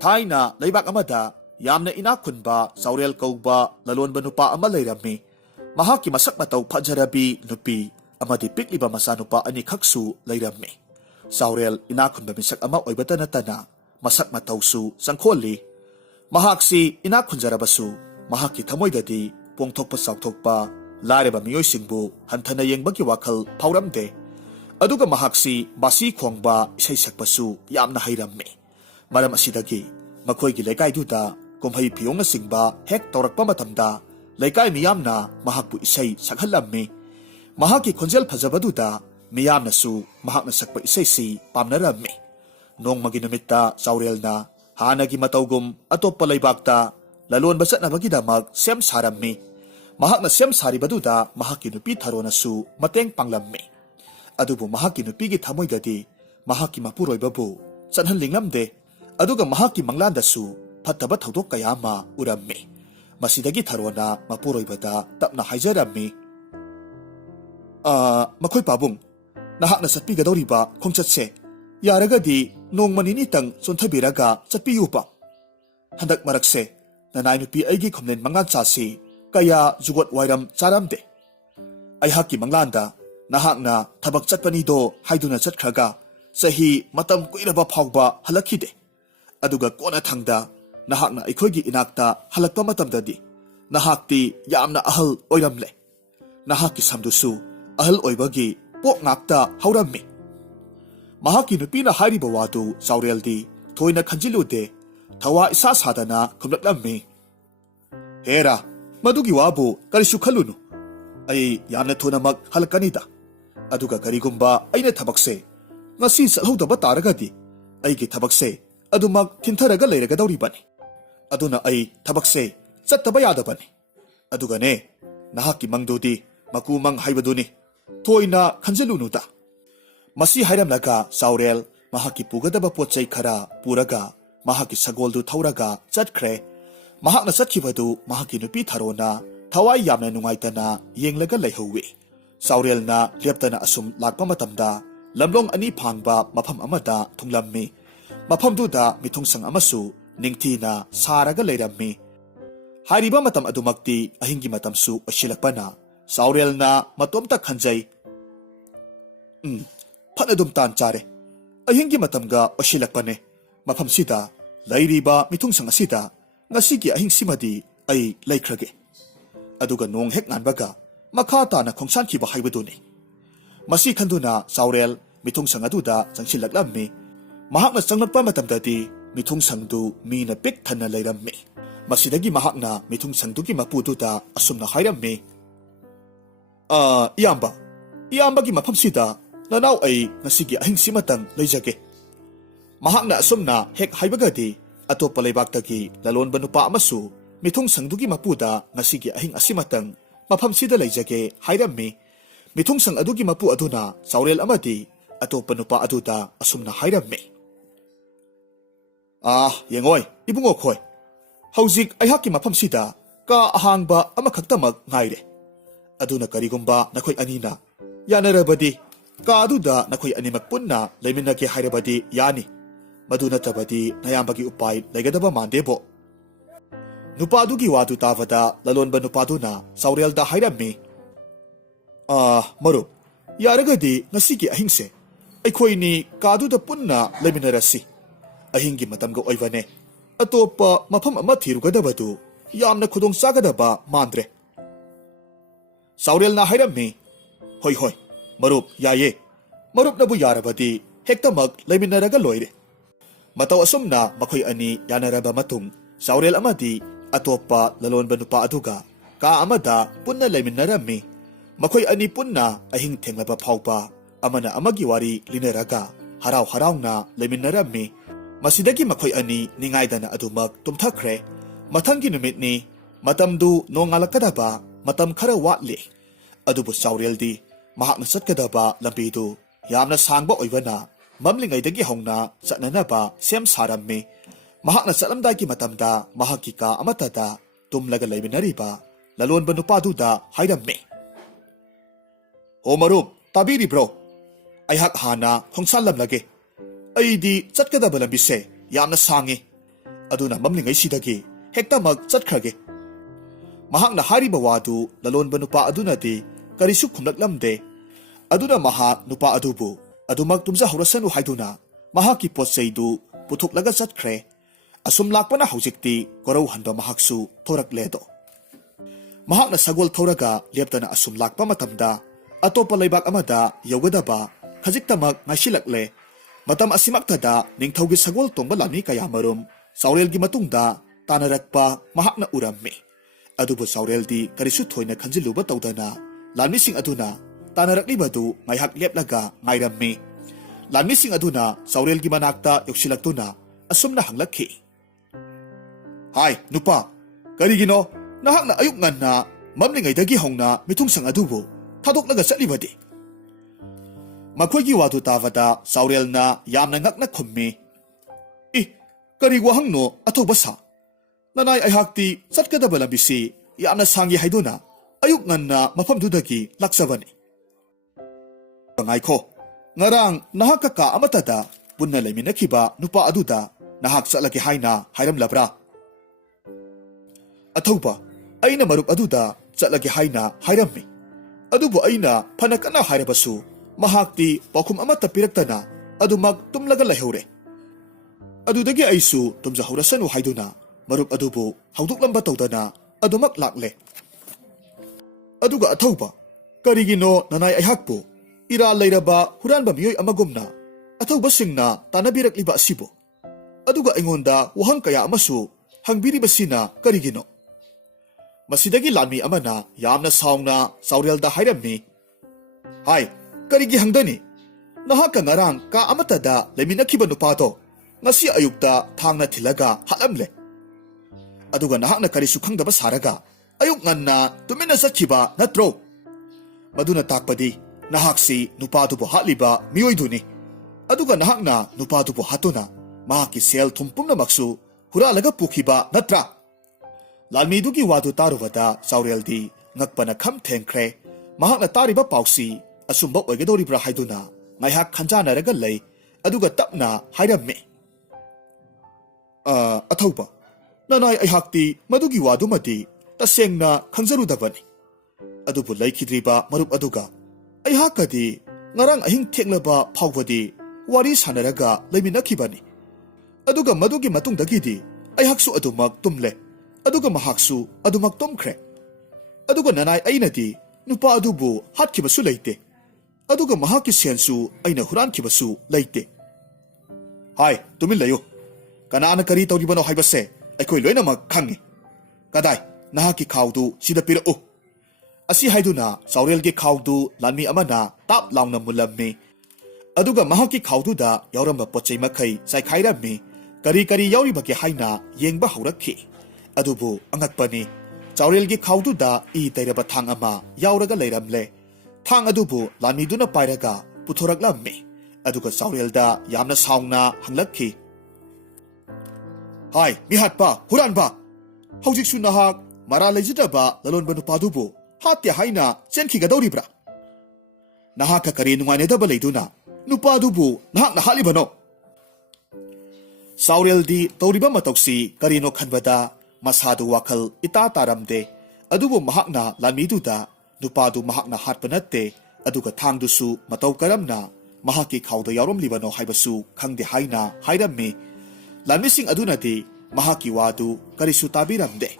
ꯊꯥꯏꯅ ꯂꯩꯕꯥꯛ ꯑꯃꯗ ꯌꯥꯝꯅ ꯏꯅꯥꯛ ꯈꯨꯟꯕ ꯆꯥꯎꯔꯦꯜ ꯀꯧꯕ ꯂꯂꯣꯟꯕ ꯅꯨꯄꯥ ꯑꯃ ꯂꯩꯔꯝꯃꯤ꯫ ꯃꯍꯥꯛꯀꯤ ꯃꯁꯛ ꯃꯇꯧ ꯐꯖꯔꯕꯤ ꯅꯨꯄꯤ ꯑꯃꯗꯤ ꯄꯤꯛꯂꯤꯕ ꯃꯆꯥꯅꯨꯄꯥ ꯑꯅꯤꯈꯛꯁꯨ ꯂꯩꯔꯝꯃꯤ꯫ ꯆꯥꯎꯔꯦꯜ ꯏꯅꯥꯛ ꯈꯨꯟꯕ ꯃꯤꯁꯛ ꯑꯃ ꯑꯣꯏꯕꯇ ꯅꯠꯇꯅ ꯃꯁꯛ ꯃꯇꯧꯁꯨ ꯆꯪꯈꯣꯜꯂꯤ꯫ ꯃꯍꯥꯛꯁꯤ ꯏꯅꯥꯛ ꯈꯨꯟꯖꯔꯕꯁꯨ ꯃꯍꯥꯛꯀꯤ ꯊꯃꯣꯏꯗꯗꯤ ꯄꯣꯡꯊꯣꯛꯄ ꯆꯥꯎꯊꯣꯛꯄ ꯂꯥꯏꯔꯕ ꯃꯤꯑꯣꯏꯁꯤꯡꯕꯨ ꯍꯟꯊꯅ ꯌꯦꯡꯕꯒꯤ ꯋꯥꯈꯜ ꯐꯥꯎꯔꯝꯗꯦ꯫ ꯑꯗꯨꯒ ꯃꯍꯥꯛꯁꯤ ꯕꯥꯁꯤ ꯈꯣꯡꯕ ꯏꯁꯩ ꯁꯛꯄꯁꯨ ꯌꯥꯝꯅ ꯍꯩꯔꯝꯃꯤ꯫ ꯃꯔꯝ ꯑꯁꯤꯗꯒꯤ ꯃꯈꯣꯏꯒꯤ ꯂꯩꯀꯥꯏꯗꯨꯗ ꯀꯨꯝꯍꯩ ꯐꯤꯌꯣꯡꯅꯆꯤꯡꯕ ꯍꯦꯛ ꯇꯧꯔꯛꯄ ꯃꯇꯝꯗ ꯂꯩꯀꯥꯏ ꯃꯤꯌꯥꯝꯅ ꯃꯍꯥꯛꯄꯨ ꯏꯁꯩ ꯁꯛꯍꯜꯂꯝꯃꯤ꯫ ꯃꯍꯥꯛꯀꯤ ꯈꯣꯟꯖꯦꯜ ꯐꯖꯕꯗꯨꯗ ꯃꯤꯌꯥꯝꯅꯁꯨ ꯃꯍꯥꯛꯅ ꯁꯛꯄ ꯏꯁꯩꯁꯤ ꯄꯥꯝꯅꯔꯝꯃꯤ꯫ ꯅꯣꯡꯃꯒꯤ ꯅꯨꯃꯤꯠꯇ ꯆꯥꯎꯔꯦꯜꯅ ꯍꯥꯟꯅꯒꯤ ꯃꯇꯧꯒꯨꯝ ꯑꯇꯣꯞꯄ ꯂꯩꯕꯥꯛꯇ ꯂꯂꯣꯟꯕ ꯆꯠꯅꯕꯒꯤꯗꯃꯛ ꯁꯦꯝ ꯁꯥꯔꯝꯃꯤ꯫ ꯃꯍꯥꯛꯅ ꯁꯦꯝ ꯁꯥꯔꯤꯕꯗꯨꯗ ꯃꯍꯥꯛꯀꯤ ꯅꯨꯄꯤ ꯊꯔꯣꯅꯁꯨ ꯃꯇꯦꯡ ꯄꯥꯡꯂꯝꯃꯤ꯫ ꯑꯗꯨꯕꯨ ꯃꯍꯥꯛꯀꯤ ꯅꯨꯄꯤꯒꯤ ꯊꯃꯣꯏꯗꯗꯤ ꯃꯍꯥꯛꯀꯤ ꯃꯄꯨꯔꯣꯏꯕꯕꯨ ꯆꯠꯍꯟꯅꯤꯡꯂꯝꯗꯦ꯫ ꯑꯗꯨꯒ ꯃꯍꯥꯛꯀꯤ ꯃꯪꯂꯥꯟꯗꯁꯨ ꯐꯠꯇꯕ ꯊꯧꯗꯣꯛ ꯀꯌꯥ ꯑꯃ ꯎꯔꯝꯃꯤ꯫ ꯃꯁꯤꯗꯒꯤ ꯊꯔꯣꯅ ꯃꯄꯨꯔꯣꯏꯕꯗ ꯇꯞꯅ ꯍꯥꯏꯖꯔꯝꯃꯤ, ꯃꯈꯣꯏ ꯄꯥꯕꯨꯡ, ꯅꯍꯥꯛꯅ ꯆꯠꯄꯤꯒꯗꯧꯔꯤꯕ ꯈꯣꯡꯆꯠꯁꯦ ꯌꯥꯔꯒꯗꯤ ꯅꯣꯡꯃ ꯅꯤꯅꯤꯇꯪ ꯆꯣꯟꯊꯕꯤꯔꯒ ꯆꯠꯄꯤꯌꯨꯕ꯫ ꯍꯟꯗꯛ ꯃꯔꯛꯁꯦ ꯅꯅꯥꯏ ꯅꯨꯄꯤ ꯑꯩꯒꯤ ꯈꯣꯝꯂꯦꯟ ꯃꯉꯥꯆꯥꯁꯤ ꯀꯌꯥ ꯖꯨꯒꯣꯠ ꯋꯥꯏꯔꯝ ꯆꯥꯔꯝꯗꯦ꯫ ꯑꯩꯍꯥꯛꯀꯤ ꯃꯪꯂꯥꯟꯗ ꯅꯍꯥꯛꯅ ꯊꯕꯛ ꯆꯠꯄꯅꯤꯗꯣ ꯍꯥꯏꯗꯨꯅ ꯆꯠꯈ꯭ꯔꯒ ꯆꯍꯤ ꯃꯇꯝ ꯀꯨꯏꯔꯕ ꯐꯥꯎꯕ ꯍꯜꯂꯛꯈꯤꯗꯦ꯫ ꯑꯗꯨꯒ ꯀꯣꯟꯅ ꯊꯪꯗ ꯅꯍꯥꯛꯅ ꯑꯩꯈꯣꯏꯒꯤ ꯏꯅꯥꯛꯇ ꯍꯜꯂꯛꯄ ꯃꯇꯝꯗꯗꯤ ꯅꯍꯥꯛꯇꯤ ꯌꯥꯝꯅ ꯑꯍꯜ ꯑꯣꯏꯔꯝꯂꯦ꯫ ꯅꯍꯥꯛꯀꯤ ꯁꯝꯗꯨꯁꯨ ꯑꯍꯜ ꯑꯣꯏꯕꯒꯤ ꯄꯣꯛ ꯉꯥꯛꯇ ꯍꯧꯔꯝꯃꯤ꯫ ꯃꯍꯥꯛꯀꯤ ꯅꯨꯄꯤꯅ ꯍꯥꯏꯔꯤꯕ ꯋꯥꯗꯨ ꯆꯥꯎꯔꯦꯜꯗꯤ ꯊꯣꯏꯅ ꯈꯟꯖꯤꯜꯂꯨꯗꯦ꯫ ꯊꯋꯥ ꯏꯁꯥ ꯁꯥꯗꯅ ꯈꯨꯝꯂꯛꯂꯝꯃꯤ, ꯍꯦꯔꯥ, ꯃꯗꯨꯒꯤ ꯋꯥꯕꯨ ꯀꯔꯤꯁꯨ ꯈꯜꯂꯨꯅꯨ꯫ ꯑꯩ ꯌꯥꯝꯅ ꯊꯨꯅꯃꯛ ꯍꯜꯂꯛꯀꯅꯤꯗ꯫ ꯑꯗꯨꯒ ꯀꯔꯤꯒꯨꯝꯕ ꯑꯩꯅ ꯊꯕꯛꯁꯦ ꯉꯁꯤ ꯆꯠꯍꯧꯗꯕ ꯇꯥꯔꯒꯗꯤ ꯑꯩꯒꯤ ꯊꯕꯛꯁꯦ ꯑꯗꯨꯃꯛ ꯊꯤꯟꯊꯔꯒ ꯂꯩꯔꯒꯗꯧꯔꯤꯕꯅꯤ꯫ ꯑꯗꯨꯅ ꯑꯩ ꯊꯕꯛꯁꯦ ꯆꯠꯇꯕ ꯌꯥꯗꯕꯅꯤ꯫ ꯑꯗꯨꯒꯅꯦ, ꯅꯍꯥꯛꯀꯤ ꯃꯪꯗꯨꯗꯤ ꯃꯀꯨ ꯃꯪ ꯍꯥꯏꯕꯗꯨꯅꯤ, ꯊꯣꯏꯅ ꯈꯟꯖꯤꯜꯂꯨꯅꯨꯗ꯫ ꯃꯁꯤ ꯍꯥꯏꯔꯝꯂꯒ ꯆꯥꯎꯔꯦꯜ ꯃꯍꯥꯛꯀꯤ ꯄꯨꯒꯗꯕ ꯄꯣꯠ ꯆꯩ ꯈꯔ ꯄꯨꯔꯒ ꯃꯍꯥꯛꯀꯤ ꯁꯒꯣꯜꯗꯨ ꯊꯧꯔꯒ ꯆꯠꯈ꯭ꯔꯦ꯫ ꯃꯍꯥꯛꯅ ꯆꯠꯈꯤꯕꯗꯨ ꯃꯍꯥꯛꯀꯤ ꯅꯨꯄꯤ ꯊꯔꯣꯅ ꯊꯋꯥꯏ ꯌꯥꯝꯅ ꯅꯨꯡꯉꯥꯏꯇꯅ ꯌꯦꯡꯂꯒ ꯂꯩꯍꯧꯏ꯫ ꯆꯥꯎꯔꯦꯜꯅ ꯂꯦꯞꯇꯅ ꯑꯁꯨꯝ ꯂꯥꯛꯄ ꯃꯇꯝꯗ ꯂꯝꯂꯣꯡ ꯑꯅꯤ ꯐꯥꯡꯕ ꯃꯐꯝ ꯑꯃꯗ ꯊꯨꯡꯂꯝꯃꯤ꯫ ꯃꯐꯝꯗꯨꯗ ꯃꯤꯊꯨꯡꯁꯪ ꯑꯃꯁꯨ ꯅꯤꯡꯊꯤꯅ ꯁꯥꯔꯒ ꯂꯩꯔꯝꯃꯤ꯫ ꯍꯥꯏꯔꯤꯕ ꯃꯇꯝ ꯑꯗꯨꯃꯛꯇꯤ ꯑꯍꯤꯡꯒꯤ ꯃꯇꯝꯁꯨ ꯑꯣꯏꯁꯤꯜꯂꯛꯄꯅ ꯆꯥꯎꯔꯦꯜꯅ ꯃꯇꯣꯝꯇ ꯈꯟꯖꯩ, ꯐꯠ ꯑꯗꯨꯝ ꯇꯥꯟ ꯆꯥꯔꯦ꯫ ꯑꯍꯤꯡꯒꯤ ꯃꯇꯝꯒ ꯑꯣꯏꯁꯤꯜꯂꯛꯄꯅꯦ꯫ ꯃꯐꯝꯁꯤꯗ ꯂꯩꯔꯤꯕ ꯃꯤꯊꯨꯡꯁꯪ ꯑꯁꯤꯗ ꯉꯁꯤꯒꯤ ꯑꯍꯤꯡꯁꯤꯃꯗꯤ ꯑꯩ ꯂꯩꯈ꯭ꯔꯒꯦ꯫ ꯑꯗꯨꯒ ꯅꯣꯡ ꯍꯦꯛ ꯉꯥꯟꯕꯒ ꯃꯈꯥ ꯇꯥꯅ ꯈꯣꯡꯁꯥꯟꯈꯤꯕ ꯍꯥꯏꯕꯗꯨꯅꯤ꯫ ꯃꯁꯤ ꯈꯟꯗꯨꯅ ꯆꯥꯎꯔꯦꯜ ꯃꯤꯊꯨꯡꯁꯪ ꯑꯗꯨꯗ ꯆꯪꯁꯤꯜꯂꯛꯂꯝꯃꯤ꯫ ꯃꯍꯥꯛꯅ ꯆꯪꯂꯛꯄ ꯃꯇꯝꯗꯗꯤ ꯃꯤꯊꯨꯡꯁꯪꯗꯨ ꯃꯤꯅ ꯄꯤꯛ ꯊꯟꯅ ꯂꯩꯔꯝꯃꯤ꯫ ꯃꯁꯤꯗꯒꯤ ꯃꯍꯥꯛꯅ ꯃꯤꯊꯨꯡꯁꯪꯗꯨꯒꯤ ꯃꯄꯨꯗꯨꯗ ꯑꯁꯨꯝꯅ ꯍꯥꯏꯔꯝꯃꯤ, ꯏꯌꯥꯝꯕꯒꯤ ꯃꯐꯝꯁꯤꯗ ꯅꯅꯥꯎ ꯑꯩ ꯉꯁꯤꯒꯤ ꯑꯍꯤꯡꯁꯤꯃꯇꯪ ꯂꯩꯖꯒꯦ꯫ ꯃꯍꯥꯛꯅ ꯑꯁꯨꯝꯅ ꯍꯦꯛ ꯍꯥꯏꯕꯒꯗꯤ ꯑꯇꯣꯞꯄ ꯂꯩꯕꯥꯛꯇꯒꯤ ꯂꯂꯣꯟꯕ ꯅꯨꯄꯥ ꯑꯃꯁꯨ ꯃꯤꯊꯨꯡꯁꯪꯗꯨꯒꯤ ꯃꯄꯨꯗ ꯉꯁꯤꯒꯤ ꯑꯍꯤꯡ ꯑꯁꯤꯃꯇꯪ ꯃꯐꯝꯁꯤꯗ ꯂꯩꯖꯒꯦ ꯍꯥꯏꯔꯝꯃꯤ꯫ ꯃꯤꯊꯨꯡꯁꯪ ꯑꯗꯨꯒꯤ ꯃꯄꯨ ꯑꯗꯨꯅ ꯆꯥꯎꯔꯦꯜ ꯑꯃꯗꯤ ꯑꯇꯣꯞꯄ ꯅꯨꯄꯥ ꯑꯗꯨꯗ ꯑꯁꯨꯝꯅ ꯍꯥꯏꯔꯝꯃꯤ, ꯌꯦꯡꯉꯣꯏ ꯏꯕꯨꯡꯉꯣꯈꯣꯏ, ꯍꯧꯖꯤꯛ ꯑꯩꯍꯥꯛꯀꯤ ꯃꯐꯝꯁꯤꯗ ꯀꯥ ꯑꯍꯥꯡꯕ ꯑꯃꯈꯛꯇꯃꯛ ꯉꯥꯏꯔꯦ꯫ ꯑꯗꯨꯅ ꯀꯔꯤꯒꯨꯝꯕ ꯅꯈꯣꯏ ꯑꯅꯤꯅ ꯌꯥꯅꯔꯕꯗꯤ ꯀꯥ ꯑꯗꯨꯗ ꯅꯈꯣꯏ ꯑꯅꯤꯃꯛ ꯄꯨꯟꯅ ꯂꯩꯃꯤꯟꯅꯒꯦ ꯍꯥꯏꯔꯕꯗꯤ ꯌꯥꯅꯤ꯫ ꯃꯗꯨ ꯅꯠꯇꯕꯗꯤ ꯅꯌꯥꯝꯕꯒꯤ ꯎꯄꯥꯏ ꯂꯩꯒꯗꯕ ꯃꯥꯟꯗꯦꯕꯣ꯫ ꯅꯨꯄꯥꯗꯨꯒꯤ ꯋꯥꯗꯨ ꯇꯥꯕꯗ ꯂꯂꯣꯟꯕ ꯅꯨꯄꯥꯗꯨꯅ ꯆꯥꯎꯔꯦꯜꯗ ꯍꯥꯏꯔꯝꯃꯤ, ꯃꯔꯨꯞ, ꯌꯥꯔꯒꯗꯤ ꯉꯁꯤꯒꯤ ꯑꯍꯤꯡꯁꯦ ꯑꯩꯈꯣꯏꯅꯤ ꯀꯥꯗꯨꯗ ꯄꯨꯟꯅ ꯂꯩꯃꯤꯟꯅꯔꯁꯤ꯫ ꯑꯍꯤꯡꯒꯤ ꯃꯇꯝꯒ ꯑꯣꯏꯕꯅꯦ꯫ ꯑꯇꯣꯞꯄ ꯃꯐꯝ ꯑꯃ ꯊꯤꯔꯨꯒꯗꯕꯗꯨ ꯌꯥꯝꯅ ꯈꯨꯗꯣꯡ ꯆꯥꯒꯗꯕ ꯃꯥꯟꯗ꯭ꯔꯦ꯫ ꯆꯥꯎꯔꯦꯜꯅ ꯍꯥꯏꯔꯝꯃꯤ, ꯍꯣꯏ, ꯃꯔꯨꯞ, ꯌꯥꯏꯌꯦ꯫ ꯃꯔꯨꯞꯅꯕꯨ ꯌꯥꯔꯕꯗꯤ ꯍꯦꯛꯇꯃꯛ ꯂꯩꯃꯤꯟꯅꯔꯒ ꯂꯣꯏꯔꯦ꯫ ꯃꯇꯧ ꯑꯁꯨꯝꯅ ꯃꯈꯣꯏ ꯑꯅꯤ ꯌꯥꯅꯔꯕ ꯃꯇꯨꯡ ꯆꯥꯎꯔꯦꯜ ꯑꯃꯗꯤ ꯑꯇꯣꯞꯄ ꯂꯂꯣꯟꯕ ꯅꯨꯄꯥ ꯑꯗꯨꯒ ꯀꯥ ꯑꯃꯗ ꯄꯨꯟꯅ ꯂꯩꯃꯤꯟꯅꯔꯝꯃꯤ꯫ ꯃꯈꯣꯏ ꯑꯅꯤ ꯄꯨꯟꯅ ꯑꯍꯤꯡ ꯊꯦꯡꯂꯕ ꯐꯥꯎꯕ ꯑꯃꯅ ꯑꯃꯒꯤ ꯋꯥꯔꯤ ꯂꯤꯅꯔꯒ ꯍꯔꯥꯎ ꯍꯔꯥꯎꯅ ꯂꯩꯃꯤꯟꯅꯔꯝꯃꯤ꯫ ꯃꯁꯤꯗꯒꯤ ꯃꯈꯣꯏ ꯑꯅꯤ ꯅꯤꯡꯉꯥꯏꯗꯅ ꯑꯗꯨꯃꯛ ꯇꯨꯝꯊꯈ꯭ꯔꯦ꯫ ꯃꯊꯪꯒꯤ ꯅꯨꯃꯤꯠꯅꯤ꯫ ꯃꯇꯝꯗꯨ ꯅꯣꯡꯉꯥꯜꯂꯛꯀꯗꯕ ꯃꯇꯝ ꯈꯔ ꯋꯥꯠꯂꯤ꯫ ꯑꯗꯨꯕꯨ ꯆꯥꯎꯔꯦꯜꯗꯤ ꯃꯍꯥꯛꯅ ꯆꯠꯀꯗꯕ ꯂꯝꯕꯤꯗꯨ ꯌꯥꯝꯅ ꯁꯥꯡꯕ ꯑꯣꯏꯕꯅ ꯃꯝꯂꯤꯉꯩꯗꯒꯤ ꯍꯧꯅ ꯆꯠꯅꯅꯕ ꯁꯦꯝ ꯁꯥꯔꯝꯃꯤ꯫ ꯃꯍꯥꯛꯅ ꯆꯠꯂꯝꯗꯥꯏꯒꯤ ꯃꯇꯝꯗ ꯃꯍꯥꯛꯀꯤ ꯀꯥ ꯑꯃꯠꯇꯗ ꯇꯨꯝꯂꯒ ꯂꯩꯃꯤꯟꯅꯔꯤꯕ ꯂꯂꯣꯟꯕ ꯅꯨꯄꯥꯗꯨꯗ ꯍꯥꯏꯔꯝꯃꯤ, ꯃꯔꯨꯞ, ꯇꯥꯕꯤꯔꯤꯕ꯭ꯔꯣ? ꯑꯩꯍꯥꯛ ꯍꯥꯟꯅ ꯈꯣꯡꯁꯥꯜꯂꯝꯂꯒꯦ꯫ ꯑꯩꯗꯤ ꯆꯠꯀꯗꯕ ꯂꯝꯕꯤꯁꯦ ꯌꯥꯝꯅ ꯁꯥꯡꯉꯤ꯫ aduna mamlingaisidagi hektamak chatkrage. Mahakna hariba wadu lalonba nupa aduna di karisu khumlaklamde. Aduna mahak nupa adubu adumak tumza horasanu haiduna mahaki potseidu puthuklaga chatkre. Asum lakpana haujikti korau hanba mahaksu thorakledo. Mahakna sagol thoraga leptana asum lakpa matamda atopa laibak amada yogadaba khajiktamak ngasilakle. Matam asimaktada ningthaugi sagol tongba lami kayamarum saurelgi matungda tanarakpa mahakna urammi. Adubu saureldi karisu thoina khanjiluba tawdana lamising aduna tanaraklibadu ngaihak leplaga ngairammi. Lamising aduna saurelgi manakta yoksilaktuna asumna hanglakhi. Hai, nupa, karigino nahakna ayuk nganna mamlingaidagi hongna mithungsang adubu thadoknaga chatlibadi. Makhoigi wadu tavada saurelna yamna ngakna khummi. Kari wahangno athoba sa. Nanay aihakti chatkadaba labisi yamna sangi haiduna ayuk nganna mafamdudagi laksabani. Pangaikho, ngarang nahaka ka amatada punna layminakiba nupa aduda nahak chatlagi haina hairam labra. Athoba, aina marup aduda chatlagi haina hairammi. Adubu aina phanakana hairabasu mahakti pakhum amata piraktana adumak tumlaga laihore. Adudagi aisu tumja horasanu haiduna marup adubu hauduklamba tawdana adumak lakle. Aduga athoba, karigino nanay aihakpo ira lairaba huranba miyoy amagumna athoba singna tanabirakliba asibo. Aduga ingonda wahang kaya amasu hangbiribasina karigino. Masidagi lami amana yamna saungna saurelda hairammi. Hai, karigi hangdani nahaka ngarang ka amatada layminakiba nupato ngasi ayukta thangna thilaga halamle. Aduga nahakna karisu khangdaba saraga ayuk nganna tumina satkiba natro. Maduna takpadi nahaksi nupadubo hatliba miyoyduni. Aduga nahakna nupadubo hatuna mahaki sel thumpumna maksu huralaga pukiba natra. Lalmidugi wadu tarubada saureldi ngakpana kham thengkre mahakna tariba pausi asumba oigadoribra haiduna ngaihak khanjanaraga lei aduga tapna hairammi. Athoba, nanay aihakti madugi wadumati tasengna khangjarudabani. Adubu laikidriba marup aduga aihakadi ngarang ahing theklaba phawbadi wari sanaraga laiminakibani. Aduga madugi matungdagidi aihaksu adumak tumle. Aduga mahaksu adumak tomkre. Aduga nanay ainadi nupa adubu hatkibasu leite. Aduga mahaki sensu aina hurankibasu leite. Hai, tumin layo. Kanana kari tawribano haibase aikoi loinamak khangi. Kadai nahaki khawdu sida pirau. Asi haiduna saurelgi khawdu lanmi amana tap launa mulammi. Aduga mahaki khawdu da yauramba pochei makai saikhairami kari kari yauribaki haina yengba haurakhi. Adubu angakpani saurelgi khawdu da tairaba thang ama yauraga leiramle. Thang adubu lanmiduna pairaga puthoraklammi. Aduga saurelda yamna saungna hanglakhi. Hai, mihatpa, huranba. Haujiksu nahak mara lejidaba lalonba nupadubu hatya haina chenkhigadoribra. Nahaka kari nungainedaba leiduna nupadubu nahakna halibano. Saureldi tawriba matauksi karino khanbada masadu wakal ita taramde. Adubu mahakna lanmiduda nupadu mahakna hatpanatte aduga thangdusu matau karamna mahaki khawda yauram libano haibasu khangde haina hairammi. Lanmising adunati mahaki wadu karisu tabiramde.